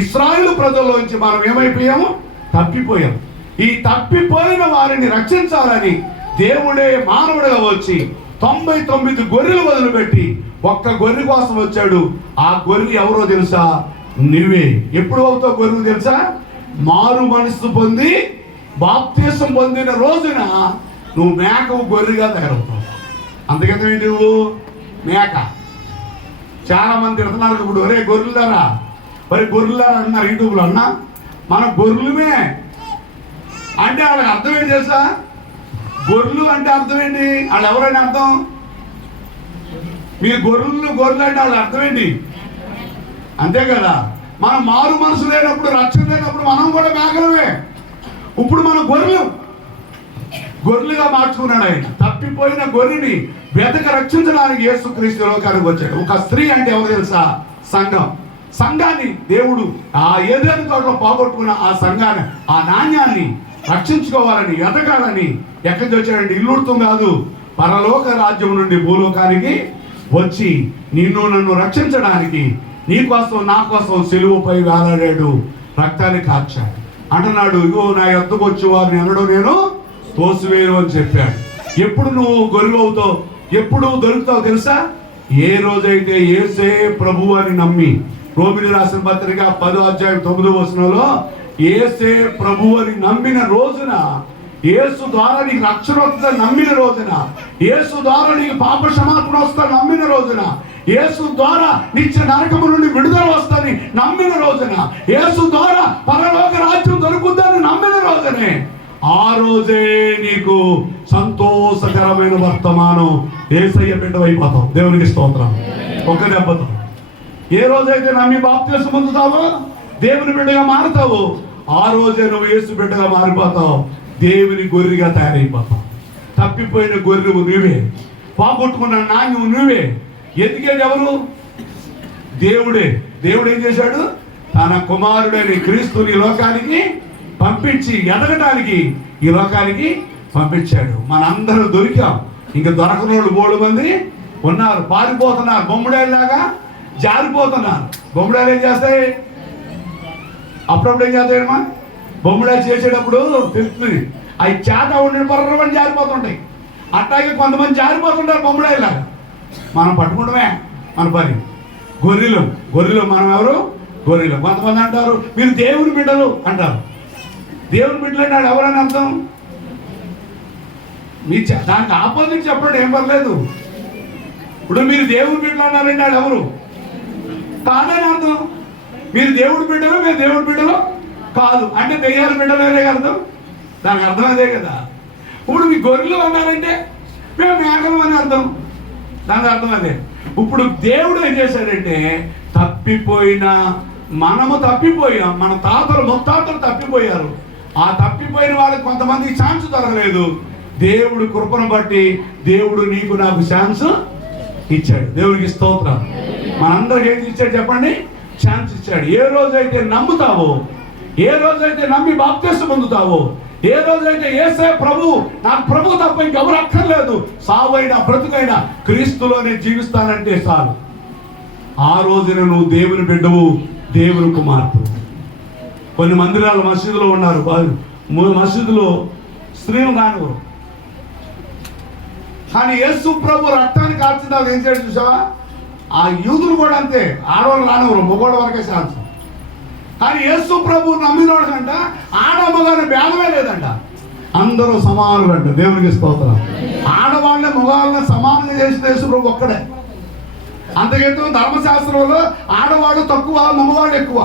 ఇశ్రాయేలు ప్రజల్లోంచి మనం ఏమైపోయాము? తప్పిపోయాం. ఈ తప్పిపోయిన వారిని రక్షించాలని దేవుడే మానవుడిగా వచ్చి 99 గొర్రెలు వదిలిపెట్టి ఒక్క గొర్రె కోసం వచ్చాడు. ఆ గొర్రె ఎవరో తెలుసా? నువ్వే. ఎప్పుడు అవుతావు గొర్రెలు తెలుసా? మారు మనసు పొంది బాప్తీసం పొందిన రోజున నువ్వు మేకవు గొర్రెగా తయారవుతావు. అందుకని నువ్వు మేక. చాలా మంది తిడుతున్నారు ఇప్పుడు, ఒరే గొర్రెలారా, మరి గొర్రెలారా అన్నారు యూట్యూబ్లో. అన్నా మనం గొర్రెలమే అంటే వాళ్ళకి అర్థం ఏంటి తెలుసా? గొర్రెలు అంటే అర్థం ఏంటి? వాళ్ళు ఎవరైనా అర్థం? మీరు గొర్రెలు అంటే వాళ్ళ అర్థం ఏంటి? అంతే కదా. మనం మారు మనసు లేనప్పుడు, రక్షణ లేనప్పుడు మనం కూడా మేకలమే. ఇప్పుడు మనం గొర్రెలుగా మార్చుకున్నాడు ఆయన. తప్పిపోయిన గొర్రెని వెతక రక్షించడానికి యేసుక్రీస్తు లోకానికి వచ్చాడు. ఒక స్త్రీ అంటే ఎవరు తెలుసా? సంఘాన్ని దేవుడు ఆ ఏదైనా తోటలో పోగొట్టుకున్న ఆ సంఘాన్ని, ఆ నాణ్యాన్ని రక్షించుకోవాలని, ఎదగాలని ఎక్కడికి వచ్చాడంటే ఇల్లుడుతం కాదు, పరలోక రాజ్యం నుండి భూలోకానికి వచ్చి నిన్ను నన్ను రక్షించడానికి నీ కోసం నా కోసం సిలువపై వేలాడాడు, రక్తాన్ని కార్చాడు. అంటున్నాడు, ఇగో నా యొద్దకు వచ్చి వారిని అనడు నేను తోసివేయను అని చెప్పాడు. ఎప్పుడు నువ్వు గొర్రె అవుతావు, ఎప్పుడు దొరుకుతావు తెలుసా? ఏ రోజైతే యేసే ప్రభు అని నమ్మి, రోమిలి రాసిన పత్రిక 10:9 యేసే ప్రభు అని నమ్మిన రోజున, యేసు ద్వారా నీకు రక్షణ వస్తుందని నమ్మిన రోజున, యేసు ద్వారా నీకు పాప క్షమాపణ వస్తుందని నమ్మిన రోజున, యేసు ద్వారా నిత్య నరకము నుండి విడుదల వస్తుందని నమ్మిన రోజున, యేసు ద్వారా పరలోక రాజ్యం దొరుకుతుందని నమ్మిన రోజునే, ఆ రోజే నీకు సంతోషకరమైన వర్తమానం, యేసయ్య బిడ్డవైపోతావు. దేవునికి స్తోత్రం. ఒక దెబ్బతో ఏ రోజైతే నమ్మి బాప్తిస్మం పొందుతావో, దేవుని బిడ్డగా మారుతావు, ఆ రోజే నువ్వు యేసు బిడ్డగా మారిపోతావు, దేవుని గొర్రెగా తయారైపోతావు. తప్పిపోయిన గొర్రెవు నువ్వే, పోగొట్టుకున్న నాణ్యం నువ్వే. ఎదిగేది ఎవరు? దేవుడే. దేవుడు ఏం చేశాడు? తన కుమారుడైన క్రీస్తుని లోకానికి పంపించి ఎదగడానికి ఈ లోకానికి పంపించాడు. మనందరూ దొరికాం. ఇంకా దొరకని వాళ్ళు 3 మంది ఉన్నారు, పారిపోతున్నారు, బొమ్మడాయిలాగా జారిపోతున్నారు. బొమ్మడాయిలు ఏం చేస్తాయి? అప్పుడప్పుడు ఏం చేస్తాయమ్మా? బొమ్మడాయిలు చేసేటప్పుడు తెలుస్తుంది, అవి చేత ఉండి పర్రమని జారిపోతుంటాయి. అట్లాగే కొంతమంది జారిపోతుంటారు బొమ్మడాయిలాగా. మనం పట్టుకుంటమే మన పని. గొర్రెలు మనం ఎవరు? గొర్రెలు. కొంతమంది అంటారు మీరు దేవుని బిడ్డలు అంటారు. దేవుని బిడ్డలు అన్నాడు ఎవరని అర్థం? మీ దానికి ఆపోజిట్ చెప్పండి, ఏం పర్లేదు. ఇప్పుడు మీరు దేవుని బిడ్డలు అన్నారంటే వాడు ఎవరు? కాదని అర్థం. మీరు దేవుడి బిడ్డలు, మీరు దేవుడి బిడ్డలు కాదు అంటే దెయ్యాల బిడ్డలు వేరే అర్థం. దానికి అర్థం అదే కదా. ఇప్పుడు మీ గొర్రెలు అన్నారంటే మేము మేకలు అని అర్థం. దానికి అర్థం అదే. ఇప్పుడు దేవుడు ఏం చేశాడంటే, మనము తప్పిపోయాం, మన తాతలు ముత్తాతలు తప్పిపోయారు. ఆ తప్పిపోయిన వాళ్ళకి కొంతమందికి ఛాన్స్ దొరకలేదు. దేవుడు కృపను బట్టి దేవుడు నీకు నాకు ఛాన్స్ ఇచ్చాడు. దేవుడికి స్తోత్రం. మనందరికి ఏది ఇచ్చాడు చెప్పండి? ఛాన్స్ ఇచ్చాడు. ఏ రోజైతే నమ్ముతావో, ఏ రోజైతే నమ్మి బాప్తిస్మం పొందుతావో, ఏ రోజైతే యేసే ప్రభు, నాకు ప్రభు తప్ప ఇంకెవరు అక్కర్లేదు, సావైనా బ్రతుకైనా క్రీస్తులోనే జీవిస్తానంటే చాలు, ఆ రోజున నువ్వు దేవుని బిడ్డవు, దేవుని కుమార్తె. కొన్ని మందిరాలు మసీదులో ఉన్నారు, మసీదులో స్త్రీలు కానివ్వరు, కానీ యేసు ప్రభు రక్తాన్ని కాల్చిన ఏం చేయడం చూసావా? ఆ యూదులు కూడా అంతే, ఆడవాళ్ళు రానివ్వరు, మగవాళ్ళ వరకే ఛాన్స్. కానీ యేసు ప్రభు నమ్మినోడకంట ఆడమగానే భేదమే లేదంట, అందరూ సమానులు అంట. దేవునికి స్తోత్రం. ఆడవాళ్ళని మగవాళ్ళని సమానంగా చేసిన యేసు ప్రభు ఒక్కడే. అంతకేంతో ధర్మశాస్త్రంలో ఆడవాళ్ళు తక్కువ, మగవాళ్ళు ఎక్కువ.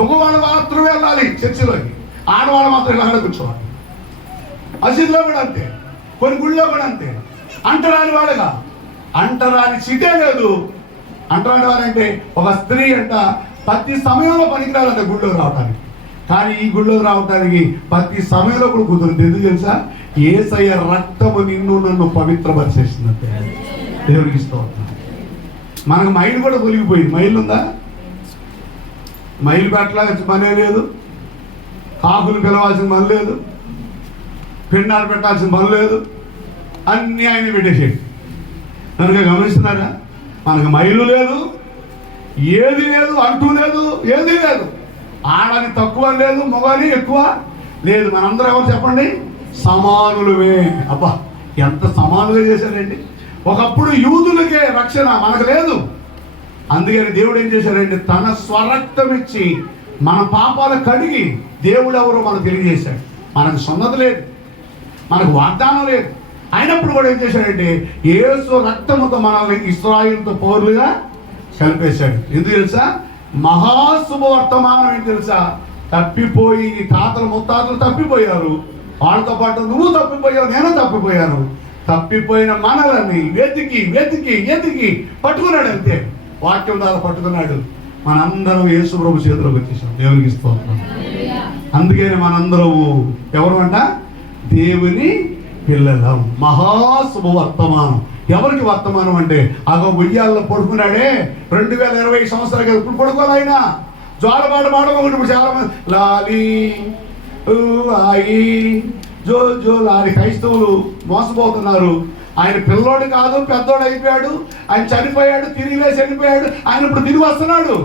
మగవాళ్ళు మాత్రం వెళ్ళాలి చర్చిలోకి, ఆడవాళ్ళు మాత్రం ఇలా కూర్చోవాలి. మసీదులో కూడా అంతే, కొన్ని గుళ్ళో కూడా అంతే. అంటరాని వాళ్ళగా, అంటరాని సిటే లేదు. అంటరాని వాళ్ళంటే ఒక స్త్రీ అంట ప్రతి సమయంలో పనికిరాలంటే గుళ్ళో రావటానికి. కానీ ఈ గుళ్ళో రావటానికి ప్రతి సమయంలో కూడా కుదురుతుంది. ఎందుకు తెలుసా? యేసయ్య రక్తము నిన్ను నన్ను పవిత్రపరిచేసిందంటే. దేవునికి స్తోత్రం. మనకు మైలు కూడా తొలిగిపోయింది. మైలు ఉందా? మైలు పెట్టలాగా పనే లేదు, కాకులు పిలవాల్సిన పని లేదు, పిండాలు పెట్టాల్సిన పని లేదు, అన్నీ ఆయన పెట్టేసేది. కనుక గమనిస్తున్నారా? మనకు మైలు లేదు, ఏది లేదు, అంటూ లేదు, ఏది లేదు. ఆడని తక్కువ లేదు, మగని ఎక్కువ లేదు. మనందరూ ఎవరు చెప్పండి? సమానులమే. అబ్బా ఎంత సమానులుగా చేశారండి. ఒకప్పుడు యూదులకే రక్షణ, మనకు లేదు. అందుకని దేవుడు ఏం చేశారంటే తన స్వరక్తం ఇచ్చి మన పాపాలు కడిగి దేవుడు ఎవరో మనకు తెలియజేశాడు. మనకు సున్నత లేదు, మనకు వాగ్దానం లేదు. అయినప్పుడు కూడా ఏం చేశాడంటే యేసు రక్తముతో మనల్ని ఇశ్రాయేలుతో పౌరులుగా కలిపేశాడు. ఎందుకు తెలుసా? మహాశుభవర్తమానం ఏంటి తెలుసా? తప్పిపోయి నీ తాతలు ముత్తాతలు తప్పిపోయారు, వాళ్ళతో పాటు నువ్వు తప్పిపోయావు, నేను తప్పిపోయాను. తప్పిపోయిన మనల్ని వెతికి వెతికి వెతికి పట్టుకున్నాడు. అంతే, వాక్యం ద్వారా పట్టుకున్నాడు. మనందరం యేసు ప్రభు చేతిలోకి వచ్చేసాం. దేవునికి స్తోత్రం. అందుకని మనందరం ఎవరు అంట? దేవుని పిల్లలం. మహాశుభవర్తమానం. ఎవరికి వర్తమానం అంటే అగో ఉయ్యాల్లో పడుకున్నాడే 2020 సంవత్సరాలు కదా, ఇప్పుడు పడుకోవాలి ఆయన. జ్వాలపాట పాడకుండా ఇప్పుడు చాలా మంది లాలి ఆయి జో జో లాలి క్రైస్తవులు మోసపోతున్నారు. ఆయన పిల్లోడు కాదు, పెద్దోడు అయిపోయాడు. ఆయన చనిపోయాడు, తిరిగి వేసి వెళ్ళిపోయాడు. ఆయన ఇప్పుడు తిరిగి వస్తున్నాడు.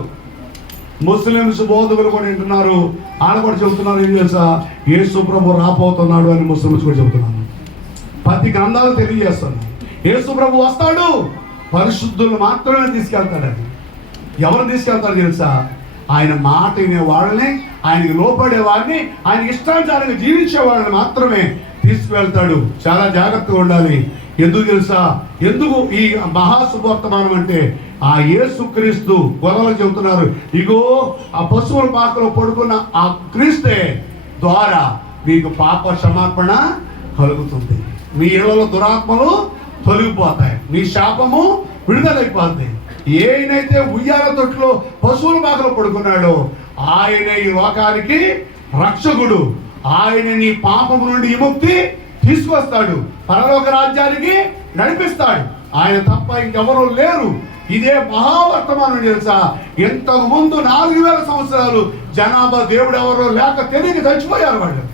ముస్లిమ్స్ బోధకులు కూడా వింటున్నారు. ఆడ కూడా చెబుతున్నారు, ఏం తెలుసా, యేసు ప్రభు రాబోతున్నాడు అని ముస్లిమ్స్ కూడా చెబుతున్నారు. ప్రతి గ్రంథాలు తెలియజేస్తున్నాయి, యేసు ప్రభు వస్తాడు, పరిశుద్ధులు మాత్రమే తీసుకెళ్తాడని. ఎవరు తీసుకెళ్తారు తెలుసా? ఆయన మాట వినే వాళ్ళని, ఆయనకి లోపడే వారిని, ఆయన ఇష్టానుసారంగా జీవించే వాళ్ళని మాత్రమే తీసుకువెళ్తాడు. చాలా జాగ్రత్తగా ఉండాలి. ఎందుకు తెలుసా? ఎందుకు ఈ మహాశుభవర్తమానం అంటే, ఆ యేసుక్రీస్తు గొర్రెలు చెబుతున్నారు, ఇగో ఆ పశువుల పాకలో పడుకున్న ఆ క్రీస్తే ద్వారా మీకు పాప క్షమాపణ కలుగుతుంది, మీ ఇళ్లలో దురాత్మలు తొలగిపోతాయి, మీ శాపము విడుదలైపోతుంది. ఏనైతే ఉయ్యాల తొట్టులో పశువుల పాకలో పడుకున్నాడో ఆయన ఈ లోకానికి రక్షకుడు. ఆయన నీ పాపము నుండి విముక్తి తీసుకొస్తాడు, పరలోక రాజ్యానికి నడిపిస్తాడు. ఆయన తప్ప ఇంకెవరూ లేరు. ఇదే మహావర్తమానం తెలుసా? ఇంతకు ముందు 4000 సంవత్సరాలు జనాభా దేవుడు ఎవరో లేక తెలియక చచ్చిపోయారు వాళ్ళు.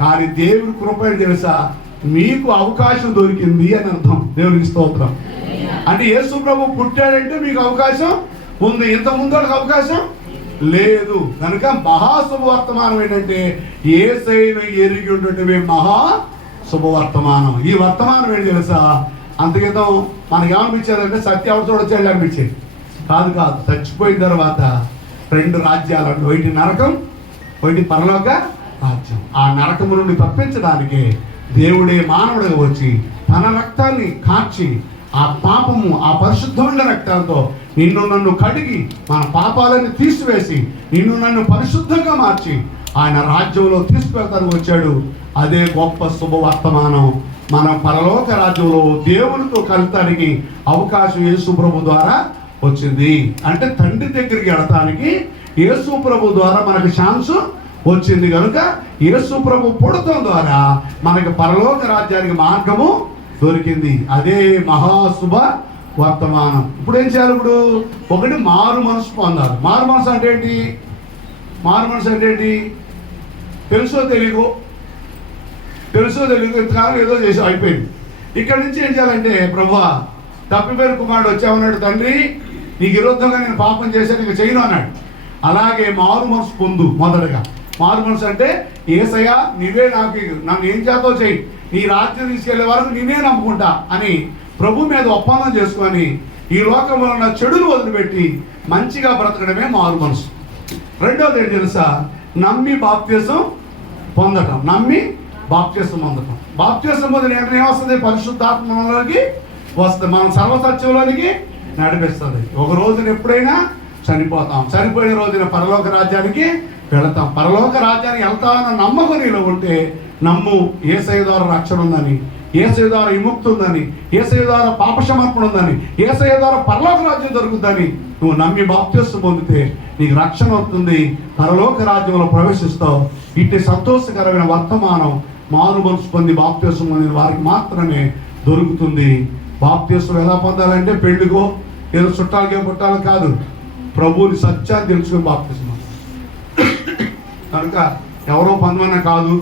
కానీ దేవుడి కృప తెలుసా, మీకు అవకాశం దొరికింది అని అర్థం. దేవునికి స్తోత్రం. అంటే యేసు ప్రభు పుట్టాడంటే మీకు అవకాశం ఉంది, ఇంత ముందు అవకాశం లేదు. కనుక మహాశుభవర్తమానం ఏంటంటే, యేసయ్యను ఎరిగి ఉండటమే మహా శుభవర్తమానం. ఈ వర్తమానం ఏంటి తెలుసా? అంతకితం మనకి ఏమనిపించేదంటే, సత్య ఎవరు చూడొచ్చాడు అనిపించేది. కాదు కాదు, చచ్చిపోయిన తర్వాత 2 రాజ్యాలు, ఒకటి నరకం, ఒకటి పరలోక రాజ్యం. ఆ నరకము నుండి తప్పించడానికి దేవుడే మానవుడిగా వచ్చి తన రక్తాన్ని కార్చి, ఆ పాపము, ఆ పరిశుద్ధమైన రక్తంతో నిన్ను నన్ను కడిగి, మన పాపాలను తీసివేసి నిన్ను నన్ను పరిశుద్ధంగా మార్చి ఆయన రాజ్యంలో తీసుకువెళ్తానికి వచ్చాడు. అదే గొప్ప శుభవర్తమానం. మన పరలోక రాజ్యంలో దేవునితో కలటానికి అవకాశం యేసు ప్రభు ద్వారా వచ్చింది. అంటే తండ్రి దగ్గరికి వెళ్ళటానికి యేసు ప్రభు ద్వారా మనకు ఛాన్స్ వచ్చింది. కనుక యేసు ప్రభు పుడతం ద్వారా మనకి పరలోక రాజ్యానికి మార్గము దొరికింది. అదే మహాశుభ వర్తమానం. ఇప్పుడు ఏం చేయాలి? ఇప్పుడు ఒకటి మారు మనసు పొందాలి. మారు మనసు అంటే ఏంటి? మారు మనసు అంటే ఏంటి? తెలుసో తెలియదు, ఇంతకాలం ఏదో చేసి అయిపోయింది. ఇక్కడ నుంచి ఏం చేయాలంటే, ప్రభువా తప్పిపోయిన కుమారుడు వచ్చామన్నాడు, తండ్రి నీకు విరుద్ధంగా నేను పాపం చేశాను, నీకు చేయను అన్నాడు. అలాగే మారు మనసు పొందు. మొదటగా మారు మనసు అంటే, యేసయ్యా నీవే నాకు, నన్ను ఏం చేతో చెయ్యి, నీ రాజ్యం తీసుకెళ్లే వరకు నేనే నమ్ముకుంటా అని ప్రభు మీద ఒప్పందం చేసుకొని ఈ లోకంలో ఉన్న చెడును వదిలిపెట్టి మంచిగా బ్రతకడమే మారు మనసు. రెండోది ఏంటి తెలుసా? నమ్మి బాప్తిసం పొందటం. నమ్మి బాప్తిసం పొందటం. బాప్తిసం పొందిన వెంటనే ఏమొస్తుంది? పరిశుద్ధాత్మలోకి వస్తుంది, మనం సర్వసత్యంలోనికి నడిపిస్తుంది. ఒక రోజున ఎప్పుడైనా చనిపోతాం, చనిపోయిన రోజున పరలోక రాజ్యానికి వెళతాం. పరలోక రాజ్యానికి వెళ్తామన్న నమ్మకం నీలో ఉంటే నమ్ము, యేసయ్య ద్వారా రక్షణ ఉందని, యేసయ్య ద్వారా విముక్తి ఉందని, యేసయ్య ద్వారా పాపక్షమాపణ ఉందని, యేసయ్య ద్వారా పరలోక రాజ్యం దొరుకుతుందని నువ్వు నమ్మి బాప్తిసం పొందితే నీకు రక్షణ అవుతుంది, పరలోక రాజ్యంలో ప్రవేశిస్తావు. ఇట్టి సంతోషకరమైన వర్తమానం మారు మనసు పొంది బాప్తిసం పొందిన వారికి మాత్రమే దొరుకుతుంది. బాప్తిసం ఎలా పొందాలంటే పెళ్లికో ఏదో చుట్టాలకే పుట్టాలి కాదు, ప్రభువుని సత్యాన్ని తెలుసుకుని బాప్తిసం. కనుక ఎవరో పొందమన్నా కాదు,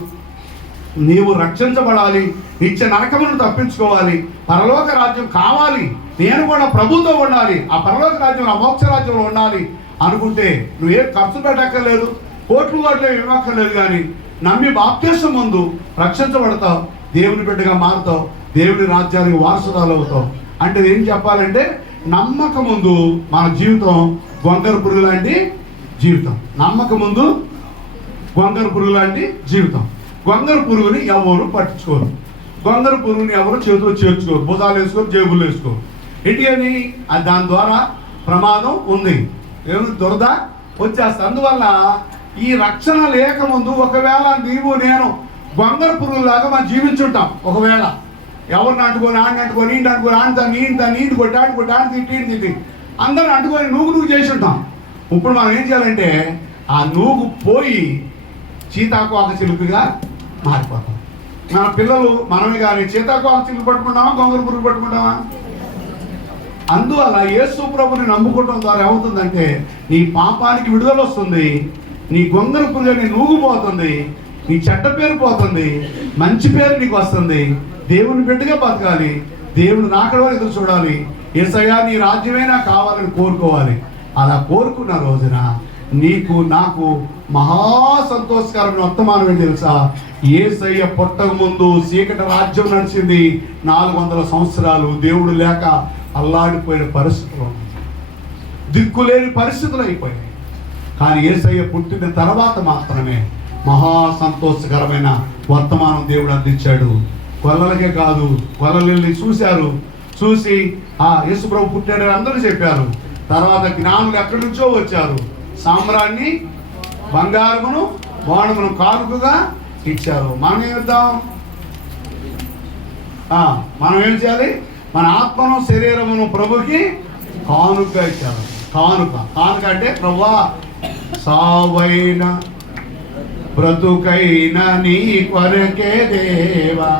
నీవు రక్షించబడాలి, నిత్య నరకమును తప్పించుకోవాలి, పరలోక రాజ్యం కావాలి, నేను కూడా ప్రభుతో ఉండాలి, ఆ పరలోక రాజ్యం ఆ మోక్ష రాజ్యంలో ఉండాలి అనుకుంటే నువ్వేం ఖర్చు పెట్టక్కర్లేదు, కోట్లు ఇవ్వక్కర్లేదు. కానీ నమ్మి బాప్తిసం ముందు రక్షించబడతావు, దేవుని బిడ్డగా మారుతావు, దేవుని రాజ్యానికి వారసురాలు అవుతావు. అంటే ఏం చెప్పాలంటే, నమ్మకం ముందు మన జీవితం గొంగర పురుగు లాంటి జీవితం. నమ్మకం ముందు గొంగర పురుగు లాంటి జీవితం. గొంగర పురుగుని ఎవరు పట్టించుకోరు, గొంగర పురుగుని ఎవరు చేతిలో చేర్చుకోరు, భుజాలు వేసుకోరు, జేబులు వేసుకోరు. ఏంటి అని దాని ద్వారా ప్రమాదం ఉంది, ఏమి దురద వచ్చేస్తుంది. అందువల్ల ఈ రక్షణ లేకముందు ఒకవేళ నీవు నేను గొంగర పురుగులాగా మనం జీవించుంటాం. ఒకవేళ ఎవరిని అంటుకొని ఆడిని అంటుకొని ఇంటి అంటుకొని ఆడితా నీటి కొట్టి ఆడి తిట్టి అందరిని అంటుకొని నువ్వు చేసి ఉంటాం. ఇప్పుడు మనం ఏం చేయాలంటే ఆ నూగు పోయి సీతాకోక చిలుకగా మారిపోతాం. మన పిల్లలు మనమే కానీ సీతాకోక చిలుక పట్టుకుంటామా, గొంగర పురుగు పట్టుకుంటామా? అందువల్ల యేసు ప్రభుని నమ్ముకోవడం ద్వారా ఏమవుతుందంటే నీ పాపానికి విడుదల వస్తుంది, నీ గొంగర పురుగు నీ నూగిపోతుంది, నీ చెడ్డ పేరు పోతుంది, మంచి పేరు నీకు వస్తుంది. దేవుని బిడ్డగా బతకాలి, దేవుని రాకడ ఎదురు చూడాలి. యేసయ్యా నీ రాజ్యమే నాకు కావాలని కోరుకోవాలి. అలా కోరుకున్న రోజున నీకు నాకు మహా సంతోషకరమైన వర్తమానం ఏంటి తెలుసా? యేసయ్య పుట్టక ముందు చీకటి రాజ్యం నడిచింది 400 సంవత్సరాలు. దేవుడు లేక అల్లాడిపోయిన పరిస్థితులు, దిక్కులేని పరిస్థితులు అయిపోయాయి. కానీ యేసయ్య పుట్టిన తర్వాత మాత్రమే మహా సంతోషకరమైన వర్తమానం దేవుడు అందించాడు. కొల్లలకే కాదు, కొల్లలు చూశారు, చూసి యేసుప్రభు పుట్టాడని అందరూ చెప్పారు. తర్వాత జ్ఞానులు ఎక్కడి నుంచో వచ్చారు, సామ్రాన్ని బంగారమును బాణమును కానుకగా ఇచ్చారు. మనం ఏమిద్దాం? మనం ఏం చేయాలి? మన ఆత్మను శరీరమును ప్రభుకి కానుక ఇచ్చారు. కానుక అంటే ప్రభువా, సావైన బ్రతుకైన నీ కొరకే దేవా,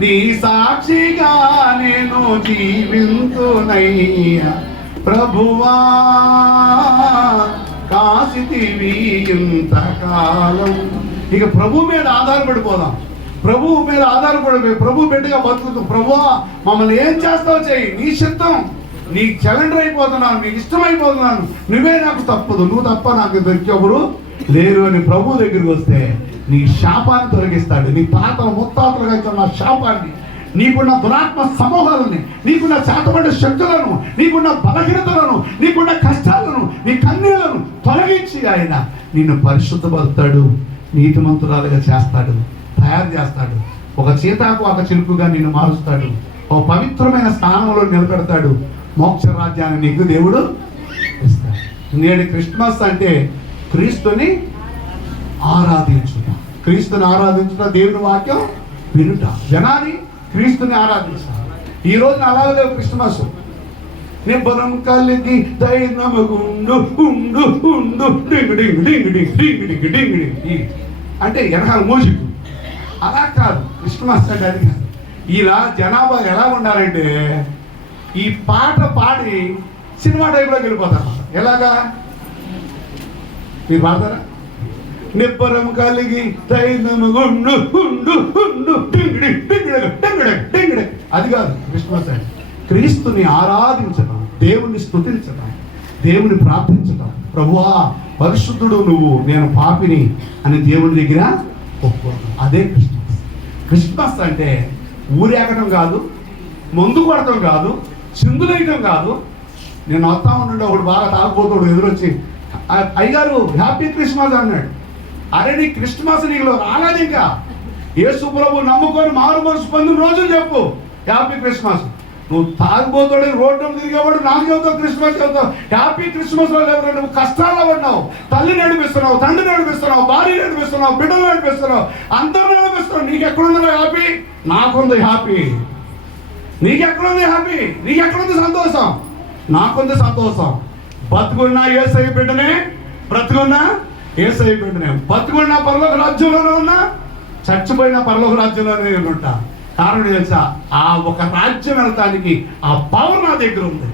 నీ సాక్షిగా నేను జీవింతునయ్యా ప్రభువా, కాసితివి ఇంతకాలం. ఇక ప్రభు మీద ఆధారపడిపోదాం. ప్రభువు మీద ఆధారపడిపోయి ప్రభు బిడ్డగా బతుకుతూ, ప్రభువా మమ్మల్ని ఏం చేస్తావు చెయ్యి, నీ చిత్తం, నీ క్యాలెండర్ అయిపోతున్నాను, నీకు ఇష్టమైపోతున్నాను, నువ్వే నాకు తప్పదు, నువ్వు తప్ప నాకు దొరికేప్పుడు లేరు అని ప్రభు దగ్గరికి వస్తే నీ శాపాన్ని తొలగిస్తాడు. నీ తాతలు ముత్తాతలుగా ఇచ్చిన శాపాన్ని, నీకున్న దురాత్మ సమూహాలని, నీకున్న చేతబడ్డ శక్తులను, నీకున్న బలహీనతలను, నీకున్న కష్టాలను, నీ కన్నీళ్లను తొలగించి ఆయన నిన్ను పరిశుద్ధపరుస్తాడు, నీతిమంతురాలుగా చేస్తాడు, తయారు చేస్తాడు. ఒక సీతాకు ఒక చిలుకుగా నిన్ను మారుస్తాడు, ఒక పవిత్రమైన స్థానంలో నిలబెడతాడు. మోక్ష రాజ్యాన్ని నీకు దేవుడు ఇస్తాడు. నేడు క్రిస్మస్ అంటే క్రీస్తుని ఆరాధించుట, క్రీస్తుని ఆరాధించుట, దేవుని వాక్యం వినుట, వినాలి, క్రీస్తుని ఆరాధించాలి. ఈ రోజున అలాగే లేవు క్రిస్మస్. నిబ్బరం కలిగి దైనమగుండు ఉండు ఉండు డింగ్ డింగ్ డింగ్ డింగ్ డింగ్ డింగ్ డింగ్ డింగ్ అంటే వెనకాల మ్యూజిక్. అలా కాదు క్రిస్మస్ అంటే. అది కాదు. ఇలా జనాభా ఎలా ఉండాలంటే ఈ పాట పాడి సినిమా టైప్లోకి వెళ్ళిపోతారు. ఎలాగా? మీరు పాడతారా? నిబ్బరం కలిగి దైనమగుండు ఉండు ఉండు డింగ్ డింగ్ డింగ్ డింగ్ డింగ్. అది కాదు క్రిస్మస్ అంటే. క్రీస్తుని ఆరాధించడం, దేవుని స్తుతించడం, దేవుని ప్రార్థించడం. ప్రభువా పరిశుద్ధుడు నువ్వు, నేను పాపిని అని దేవుని దగ్గర ఒప్పుకోవడం. అదే క్రిస్మస్. క్రిస్మస్ అంటే ఊరేగటం కాదు, మందు కొడటం కాదు, చిందులేయటం కాదు. నేను వస్తా ఉండే ఒకడు బాగా తాగిపోతాడు, ఎదురొచ్చి అయ్యగారు హ్యాపీ క్రిస్మస్ అన్నాడు. అరే నీ క్రిస్మస్ నీకు రాలేదు. ఇంకా యేసు ప్రభు నమ్ముకొని మారు మనసు పొందిన రోజులు చెప్పు హ్యాపీ క్రిస్మస్. నువ్వు తాగిపోతాడు, రోడ్డు తిరిగేవాడు నాకు చెబుతావు క్రిస్మస్ చెబుతావు. హ్యాపీ క్రిస్మస్ లో లేవు. నువ్వు కష్టాల్లో ఉన్నావు, తల్లి నడిపిస్తున్నావు, తండ్రి నడిపిస్తున్నావు, భార్య నడిపిస్తున్నావు, బిడ్డలు నడిపిస్తున్నావు, అందరూ నడిపిస్తున్నావు. నీకెక్కడుందో హ్యాపీ? నాకుంది హ్యాపీ. నీకెక్కడుంది హ్యాపీ? నీకెక్కడుంది సంతోషం? నాకుంది సంతోషం. బతుకున్నా యేసయ్య బిడ్డనే, బ్రతుకున్నా యేసయ్య బిడ్డనే. బతుకున్నా పరలోక రాజ్యంలోనే ఉన్నా, చచ్చిపోయినా పరలోక రాజ్యంలోనే ఉంటా. కారణం తెలుసా? ఆ ఒక రాజ్యం వెళ్ళటానికి ఆ పవర్ నా దగ్గర ఉంది.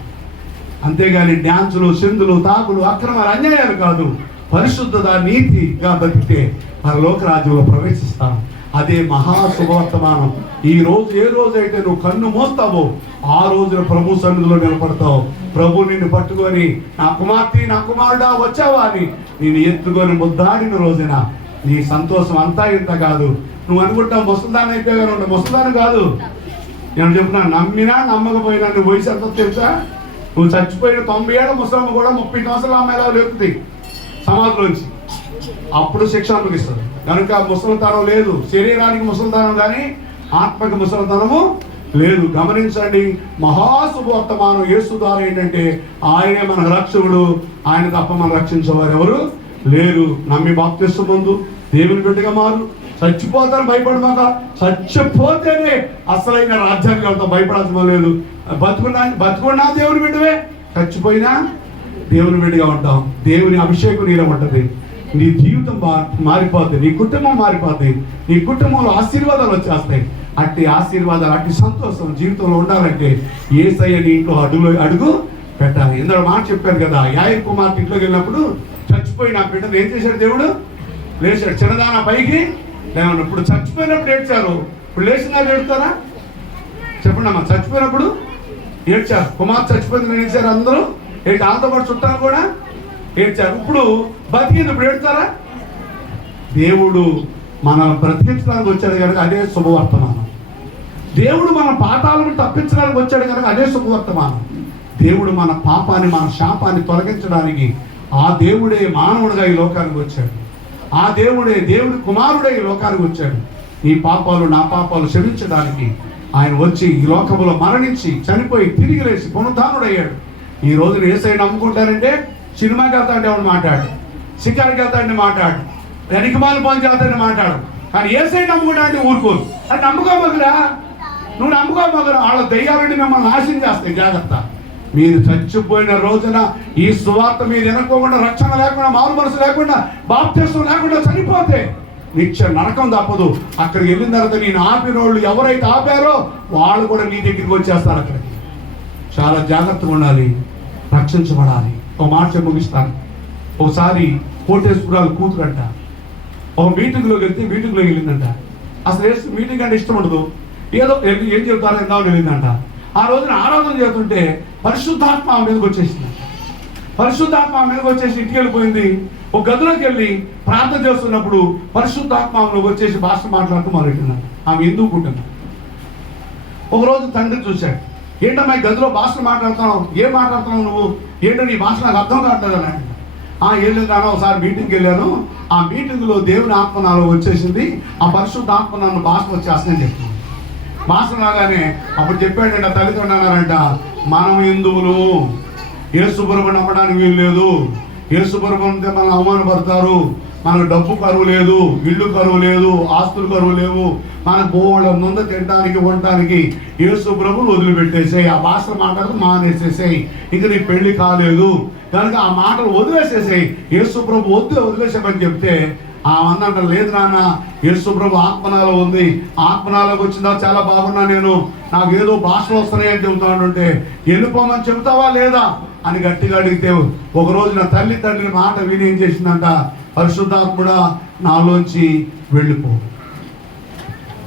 అంతేగాని డ్యాన్సులు, సింధులు, తాగులు, అక్రమాలు, అన్యాయాలు కాదు. పరిశుద్ధత, నీతిగా బతికితే పరలోక రాజ్యంలో ప్రవేశిస్తాను. అదే మహా శుభవర్తమానం. ఈ రోజు ఏ రోజైతే నువ్వు కన్ను మోస్తావో ఆ రోజున ప్రభు సన్నిధిలో నిలబడతావు. ప్రభు నిన్ను పట్టుకొని నా కుమార్తె, నా కుమారుడా వచ్చావా అని నిన్ను ఎత్తుకొని ముద్దాడిన రోజున నీ సంతోషం అంతా ఇంత కాదు. నువ్వు అనుకుంటావు ముసల్దాన్ని అయిపోయాను ఉండే. ముసల్దాన్ని కాదు. నేను చెప్తున్నాను, నమ్మినా నమ్మకపోయినా నువ్వు వయసు ఎంత తెలుసా? నువ్వు చచ్చిపోయిన 90 ఏళ్ళ ముసలమ్మ కూడా 30 సంవత్సరాల అమ్మాయిలా లేపుతుంది సమాధిలోంచి. అప్పుడు శిక్ష అనుభవిస్తుంది. కనుక ముసలితనం లేదు. శరీరానికి ముసలితనం కానీ ఆత్మకి ముసలితనము లేదు. గమనించండి, మహాశుభవర్తమానం యేసు ద్వారా ఏంటంటే ఆయనే మన రక్షకుడు. ఆయన తప్ప మనం రక్షించేవారు ఎవరు లేరు. నమ్మి బాప్తిస్మం పొందు, దేవుని బిడ్డగా మారు. చచ్చిపోతాను భయపడమాక. చచ్చిపోతేనే అసలైన రాజ్యానికి వెళ్తాం, భయపడాల్సిన లేదు. బతుకున్నా దేవుని బిడ్డవే, చచ్చిపోయినా దేవుని బిడ్డగా ఉంటాం. దేవుని అభిషేకం నీలో ఉంటుంది. నీ జీవితం మారిపోద్ది, నీ కుటుంబం మారిపోద్ది, నీ కుటుంబంలో ఆశీర్వాదాలు వచ్చేస్తాయి. అట్టి ఆశీర్వాదాలు, అట్టి సంతోషం జీవితంలో ఉండాలంటే యేసయ్య నీ ఇంట్లో అడుగు పెట్టాలి. ఇందులో మాట చెప్పారు కదా, యాయిరు కుమార్తె ఇంట్లోకి వెళ్ళినప్పుడు చచ్చిపోయిన ఆ బిడ్డను ఏం చేశాడు? దేవుడు లేచాడు. చిన్నదాన పైకి లేవను. ఇప్పుడు చచ్చిపోయినప్పుడు ఏడ్చారు, ఇప్పుడు లేచినా ఏడుతారా? చెప్పండి అమ్మా. చచ్చిపోయినప్పుడు ఏడ్చారు. కుమార్తె చచ్చిపోయింది ఏడ్చారు అందరూ. ఏంటి? వాళ్ళతో పాటు చుట్టాలు కూడా ఏడ్చారు. ఇప్పుడు బతికింది, ఇప్పుడు ఏడ్చారా? దేవుడు మనల్ని బ్రతికించడానికి వచ్చాడు కనుక అదే శుభవర్తమానం. దేవుడు మన పాతాలను తప్పించడానికి వచ్చాడు కనుక అదే శుభవర్తమానం. దేవుడు మన పాపాన్ని, మన శాపాన్ని తొలగించడానికి ఆ దేవుడే మానవుడిగా ఈ లోకానికి వచ్చాడు. ఆ దేవుడే దేవుడి కుమారుడే ఈ లోకానికి వచ్చాడు. నీ పాపాలు, నా పాపాలు క్షమించడానికి ఆయన వచ్చి ఈ లోకంలో మరణించి చనిపోయి తిరిగి లేచి పునరుద్ధానుడయ్యాడు. ఈ రోజు యేసయ్యను నమ్ముకుంటారంటే సినిమాకి వెళ్తాంటే ఎవడు మాట్లాడు, షికారుకి వెళ్తాంటే మాట్లాడు, వెనకమాల పని చేస్తాడని మాట్లాడు. కానీ యేసయ్యను నమ్ముకుంటానంటే ఊరుకోరు. అది నమ్ముకోమగరా, నువ్వు నమ్ముకోమగరా. వాళ్ళ దయ్యాలని మిమ్మల్ని నాశనం చేస్తాయి. జాగ్రత్త. మీరు చచ్చిపోయిన రోజున ఈ సువార్త మీరు వినకోకుండా, రక్షణ లేకుండా, మారు మనసు లేకుండా, బాప్తిస్మం లేకుండా చనిపోతే నిత్య నరకం తప్పదు. అక్కడికి వెళ్ళిన తర్వాత నేను ఆపిన వాళ్ళు ఎవరైతే ఆపారో వాళ్ళు కూడా నీ దగ్గరికి వచ్చేస్తారు. అక్కడికి చాలా జాగ్రత్తగా ఉండాలి, రక్షించబడాలి. ఒక మాట ముగిస్తాను. ఒకసారి కోటేశ్వరాలు కూతురంట ఒక మీటింగ్లోకి వెళ్తే మీటింగ్లోకి వెళ్ళిందంట. అసలు మీటింగ్ అంటే ఇష్టం ఉండదు, ఏదో ఏం చెబుతారో ఎందామని వెళ్ళిందంట. ఆ రోజున ఆరాధన చేస్తుంటే పరిశుద్ధాత్మ ఆమె మీదకి వచ్చేసింది. పరిశుద్ధాత్మ ఆమె మీదకి వచ్చేసి ఇంటికి వెళ్ళిపోయింది. ఒక గదిలోకి వెళ్ళి ప్రార్థన చేస్తున్నప్పుడు పరిశుద్ధాత్మ ఆమెలోకి వచ్చేసి భాష మాట్లాడుతూ మొదలెట్టిందంట. ఆమె ఎందుకు పుట్టింది. ఒకరోజు తండ్రి చూశాడు. ఏంటమ్మా ఈ గదిలో భాషలు మాట్లాడుతున్నావు, ఏం మాట్లాడుతున్నావు నువ్వు, ఏంటో నీ భాష నాకు అర్థం కావట్లేదు అని. ఏం లేదానో ఒకసారి మీటింగ్కి వెళ్ళాను, ఆ మీటింగ్లో దేవుని ఆత్మ నాలో వచ్చేసింది, ఆ పరిశుద్ధ ఆత్మ నన్ను భాష వచ్చేస్తుందని చెప్తుంది. భాష రాగానే అప్పుడు చెప్పాడంట తల్లిదండ్రులు అన్నారంట, మనం హిందువులు, యేసుప్రభు నమ్మడానికి వీలు లేదు, యేసుప్రభు అంటే మనం అవమానపడతారు, మనకు డబ్బు కరువు లేదు, ఇల్లు కరువు లేదు, ఆస్తులు కరువు లేవు, మన బోళ్ళ ముందు తినడానికి ఉండటానికి యేసుప్రభుని వదిలిపెట్టేసేయి, ఆ భాషలు మాట్లాడుతూ మానేసేసేయి, ఇంక నీ పెళ్లి కాలేదు కనుక ఆ మాటలు వదిలేసేసేయి, యేసుప్రభు వదిలేసామని చెప్తే అన్నంట లేదు నాన్న, యేసుప్రభు ఆత్మనాలో ఉంది, ఆత్మనాలోకి వచ్చిందా చాలా బాగున్నా, నేను నాకు ఏదో భాషలు వస్తున్నాయని చెబుతానంటే వెళ్ళిపోమని చెబుతావా లేదా అని గట్టిగా అడిగితే ఒక రోజు నా తండ్రి మాట విని ఏం చేసిందంట, పరిశుద్ధాత్ముడా నాలోంచి వెళ్ళిపో,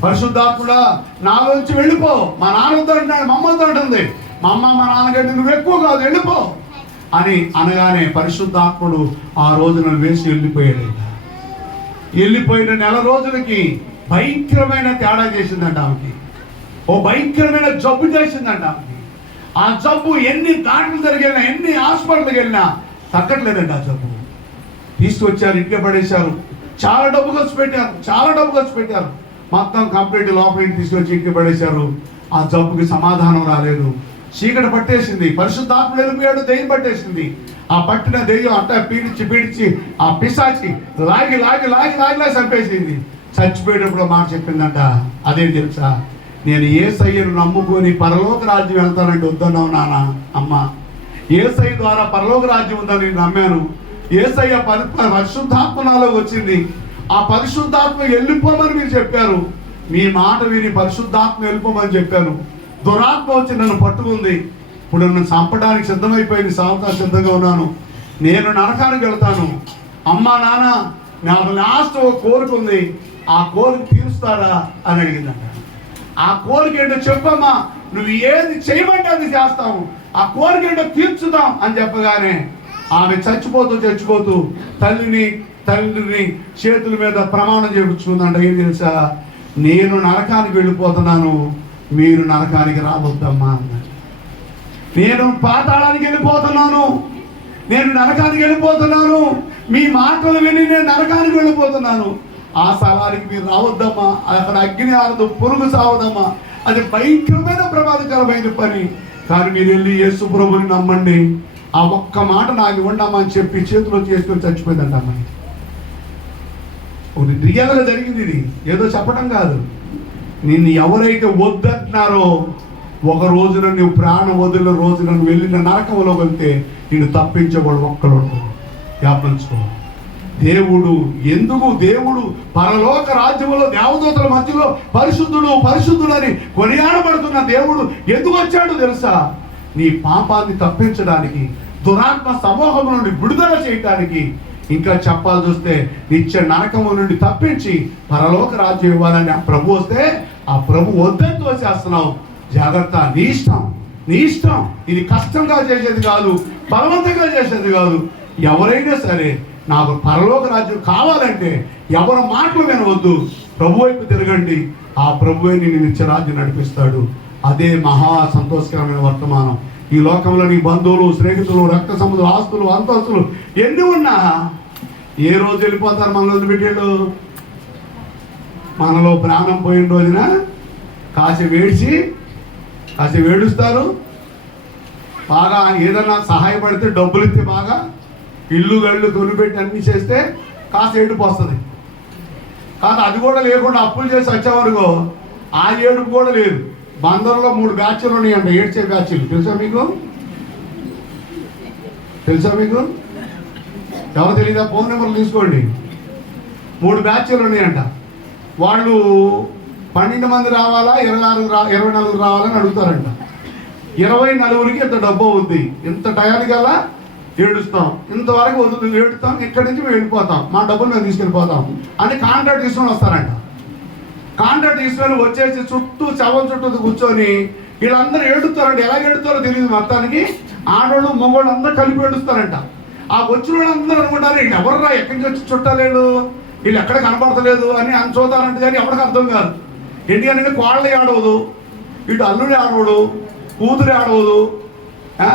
పరిశుద్ధాత్ముడా నాలోంచి వెళ్ళిపో. మా నాన్నతో అంటున్నాడు, మా అమ్మతో అంటుంది, మా అమ్మ మా నాన్నకంటే నువ్వు ఎక్కువ కాదు వెళ్ళిపో అని అనగానే పరిశుద్ధాత్ముడు ఆ రోజున వేసి వెళ్ళిపోయాడు. వెళ్ళిపోయిన నెల రోజులకి భయంకరమైన తేడా చేసిందంట ఆమెకి, ఓ భయంకరమైన జబ్బు చేసిందంట ఆమెకి. ఆ జబ్బు ఎన్ని డాక్టర్ల దగ్గరికి వెళ్ళినా, ఎన్ని హాస్పిటల్కి వెళ్ళినా తగ్గట్లేదంట ఆ జబ్బు. తీసుకొచ్చారు, ఇంటికి పడేశారు, చాలా డబ్బు ఖర్చు పెట్టారు, మొత్తం కంప్లీట్ లోపలికి తీసుకొచ్చి ఇంటికి పడేశారు. ఆ జబ్బుకి సమాధానం రాలేదు, చీకటి పట్టేసింది, పరిశుద్ధాత్మ వెళ్ళిపోయాడు, దెయ్యం పట్టేసింది. ఆ పట్టిన దెయ్యం అంతా పీడిచి ఆ పిశాచి లాగి చంపేసింది. చచ్చిపోయేటప్పుడు మాట చెప్పిందంట, అదేం తెలుసా, నేను యేసయ్యను నమ్ముకొని పరలోక రాజ్యం వెళ్తానంటే వద్దన్నావు నాన్న, అమ్మ యేసయ్య ద్వారా పరలోక రాజ్యం ఉందని నేను నమ్మాను, యేసయ్య పరిశుద్ధాత్మ నాలోకి వచ్చింది, ఆ పరిశుద్ధాత్మ వెళ్ళిపోమని మీరు చెప్పారు, మీ మాట విని పరిశుద్ధాత్మ వెళ్ళిపోమని చెప్పాను, దురాత్మ వచ్చి నన్ను పట్టుకుంది, ఇప్పుడు నన్ను చంపడానికి సిద్ధమైపోయింది, సాగుతాను సిద్ధంగా ఉన్నాను, నేను నరకానికి వెళ్తాను, అమ్మా నాన్న నాకు లాస్ట్ ఒక కోరిక ఉంది, ఆ కోరిక తీరుస్తారా అని అడిగిందంట. ఆ కోరిక ఏంటో చెప్పమ్మా, నువ్వు ఏది చేయమంటే అది చేస్తావు, ఆ కోరిక ఏంటో తీర్చుదాం అని చెప్పగానే ఆమె చచ్చిపోతూ తండ్రిని చేతుల మీద ప్రమాణం చేయించుకుందంట. ఏం తెలుసా, నేను నరకానికి వెళ్ళిపోతున్నాను, మీరు నరకానికి రావద్దమ్మా అన్నాడు. నేను పాతాళానికి వెళ్ళిపోతున్నాను, నేను నరకానికి వెళ్ళిపోతున్నాను, మీ మాటలు విని నేను నరకానికి వెళ్ళిపోతున్నాను, ఆ స్థలానికి మీరు రావద్దమ్మా, అక్కడ అగ్ని ఆరదు, పురుగు సావదమ్మా, అది భయంకరమైన ప్రమాదకరమైన పని, కానీ మీరు వెళ్ళి యేసు ప్రభుని నమ్మండి, ఆ ఒక్క మాట నాకు ఇవ్వండమ్మా అని చెప్పి చేతిలో చేసుకొని చచ్చిపోయిందంటమ్మా. రియల్గా జరిగింది ఇది, ఏదో చెప్పడం కాదు. నిన్ను ఎవరైతే వద్దంటున్నారో ఒక రోజున నువ్వు ప్రాణం వదిలిన రోజున నువ్వు వెళ్ళిన నరకంలో వెళ్తే నేను తప్పించేవాడు ఒక్కడు జ్ఞాపించుకో. దేవుడు పరలోక రాజ్యంలో దేవదూతల మధ్యలో పరిశుద్ధుడు అని కొనియాడబడుతున్న దేవుడు ఎందుకు వచ్చాడు తెలుసా, నీ పాపాన్ని తప్పించడానికి, దురాత్మ సమూహం నుండి విడుదల చేయడానికి, ఇంకా చెప్పాలి చూస్తే నిత్య నరకము నుండి తప్పించి పరలోక రాజ్యం ఇవ్వాలని ఆ ప్రభు వస్తే ఆ ప్రభు వద్దని తోసేస్తున్నావు. జాగ్రత్త, నీ ఇష్టం. ఇది కష్టంగా చేసేది కాదు, బలవంతంగా చేసేది కాదు. ఎవరైనా సరే నాకు పరలోక రాజ్యం కావాలంటే ఎవరి మాటలు వినవద్దు, ప్రభు వైపు తిరగండి, ఆ ప్రభువే నిన్ను నిత్యరాజ్యం నడిపిస్తాడు. అదే మహా సంతోషకరమైన వర్తమానం. ఈ లోకంలో నీ బంధువులు, స్నేహితులు, రక్త సముద్రులు, ఆస్తులు, అంతస్తులు ఎన్ని ఉన్నా ఏ రోజు వెళ్ళిపోతారు మనలో వదిలిపెట్టాడు? మనలో ప్రాణం పోయిన రోజున కాసేపు ఏడుస్తారు. బాగా ఏదన్నా సహాయపడితే డబ్బులు ఇస్తే బాగా ఇల్లు గళ్ళు కొనిపెట్టి అన్ని చేస్తే కాస్త ఏడుపు వస్తుంది. కాదు అది కూడా లేకుండా అప్పులు చేసి వచ్చామనుకో ఆ ఏడుపు కూడా లేదు. బందర్లో 3 బ్యాచ్లు ఉన్నాయంట, ఏడ్చే బ్యాచ్లు. తెలుసా మీకు? ఎవరు తెలీదా? ఫోన్ నెంబర్లు తీసుకోండి. 3 బ్యాచ్లు ఉన్నాయంట. వాళ్ళు 12 మంది రావాలా, 24 రావాలని అడుగుతారంట. 24కి ఇంత డబ్బు అవుద్ది, ఇంత టయానికి అలా ఏడుస్తాం, ఇంతవరకు వదులు ఏడుస్తాం, ఇక్కడి నుంచి మేము వెళ్ళిపోతాం, మా డబ్బులు మేము తీసుకెళ్ళిపోతాం అని కాంట్రాక్ట్ తీసుకొని వస్తారంట. కాంట్రాక్ట్ తీసుకొని వచ్చేసి శవం చుట్టూ కూర్చొని వీళ్ళందరూ ఏడుస్తారంట. ఎలా ఏడుస్తారో తెలియదు. మొత్తానికి ఆడవాళ్ళు మగవాళ్ళు అందరూ కలిపి ఏడుస్తారంట. ఆ వచ్చిన వాళ్ళందరూ అనుకుంటారు వీళ్ళు ఎవర్రా, ఎక్కడి నుంచి వచ్చి చుట్టాలేడు, వీళ్ళు ఎక్కడ కనపడతలేదు అని చూతారంట. కానీ ఎవరికి అర్థం కాదు. ఎందుకంటే కోళ్ళే ఆడవదు, ఇటు అల్లుడే ఆడవడు, కూతురే ఆడవదు.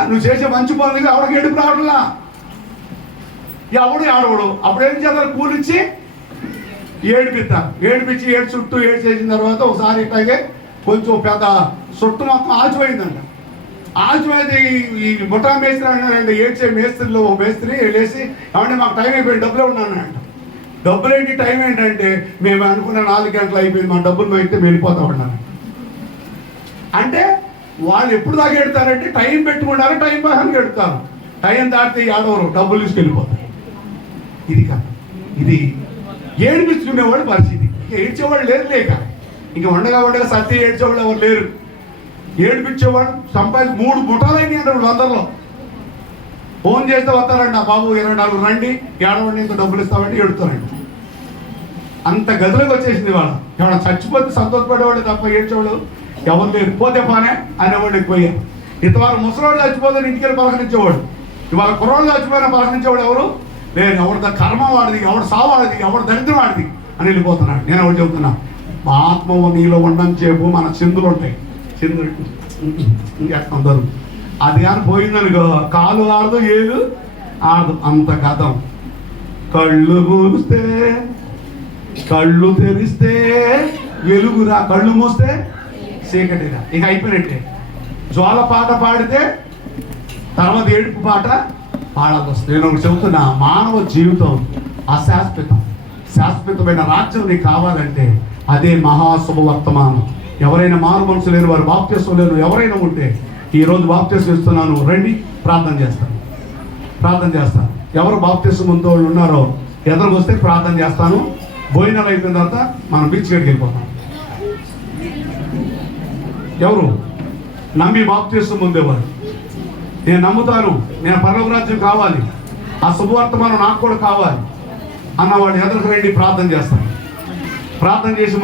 నువ్వు చేసే మంచి పనులకి ఎవరికి ఏడుపు రావట్లా, ఎవడు ఆడవడు. అప్పుడు ఏం చేస్తారు? కూలిచ్చి ఏడిపించి చుట్టూ చేసిన తర్వాత ఒకసారి ఇట్లాగే కొంచెం పెద్ద చుట్టు మొత్తం ఆచిపోయిందంట. ఆచిపోయింది. ఈ ముఠా మేస్త్రి అన్నాడంటే ఏడ్చే మేస్త్రిలో ఒక మేస్త్రి వెళ్ళేసి ఏమంటే మాకు టైం అయిపోయింది, డబ్బులే ఉన్నానంట. డబ్బులేంటి, టైం ఏంటంటే మేము అనుకున్న 4 గంటలు అయిపోయింది, మా డబ్బులు మేము అయితే వెళ్ళిపోతా ఉన్నాను. అంటే వాళ్ళు ఎప్పుడు దాకా ఎడతారంటే టైం పెట్టుకుంటారు, టైం ప్రకారం ఎడతారు. టైం దాటితే ఆడవరు, డబ్బులు తీసుకెళ్ళిపోతారు. ఇది కాదు, ఇది ఏడిపించుకునేవాడు పరిస్థితి. ఏడ్చేవాళ్ళు లేరు, లేక ఇంక ఉండగా సత్య ఏడ్చేవాళ్ళు ఎవరు లేరు. ఏడిపించేవాడు సంపాదించి 3 ముఠాలైన అందరిలో ఫోన్ చేస్తే వస్తారండి, ఆ బాబు 24 రండి, ఏడవండి, ఇంత డబ్బులు ఇస్తామండి, ఏడుతారండి. అంత గదిలోకి వచ్చేసింది. వాళ్ళు ఎవరైనా చచ్చిపోతే సంతోషపడేవాడు తప్ప ఏడ్చేవాళ్ళు ఎవరు లేరు. పోతే పానే అనేవాళ్ళు ఎక్కువయ్యారు. ఇంతవారు ముసలివాడు చచ్చిపోతే ఇంటికెళ్ళి పలకరించేవాడు. ఇవాళ కుర్రాళ్ళు చచ్చిపోయినా పలకరించేవాడు ఎవరు లేదు. ఎవరిద కర్మ వాడిది, ఎవడు సావు వాడిది, ఎవడు దరిద్రం వాడిది అని వెళ్ళిపోతున్నాడు. నేను ఎవరు చెబుతున్నా, మా ఆత్మ నీలో ఉండని చెప్పు. మన చిందులు ఉంటాయి, చిందులు ఇంకేస్తారు. అది కానీ పోయిందనుకో కాలు ఆడదు, ఏలు ఆడదు, అంత కథం. కళ్ళు మూస్తే, కళ్ళు తెరిస్తే వెలుగురా, కళ్ళు మూస్తే చీకటిరా, ఇక అయిపోయినట్టే. జ్వాల పాట పాడితే తర్వాత ఏడుపు పాట పాడాల్సి వస్తుంది. నేను ఒకటి చెబుతున్నా, మానవ జీవితం అశాశ్వతం. శాశ్వతమైన రాజ్యం నీకు కావాలంటే అదే మహాశుభవర్తమానం. ఎవరైనా మారు మనసు లేని వారు, బాప్తిస్మం లేని ఎవరైనా ఉంటే ఈరోజు బాప్తిస్మం ఇస్తున్నాను, రండి, ప్రార్థన చేస్తాను. ఎవరు బాప్తిస్మంతో ఉన్నారో ఎదురుకు వస్తే ప్రార్థన చేస్తాను. భోజనాలు అయిపోయిన తర్వాత మనం బీచ్ గడికి వెళ్ళిపోతాం. ఎవరు నమ్మి బాప్తిస్మం పొందేవారు, నేను నమ్ముతాను, నేను పరలోక రాజ్యం కావాలి, ఆ శుభవర్తమానం నాకు కూడా కావాలి అన్నవాడు ఎదురుకు రండి, ప్రార్థన చేస్తాను. ప్రార్థన చేసి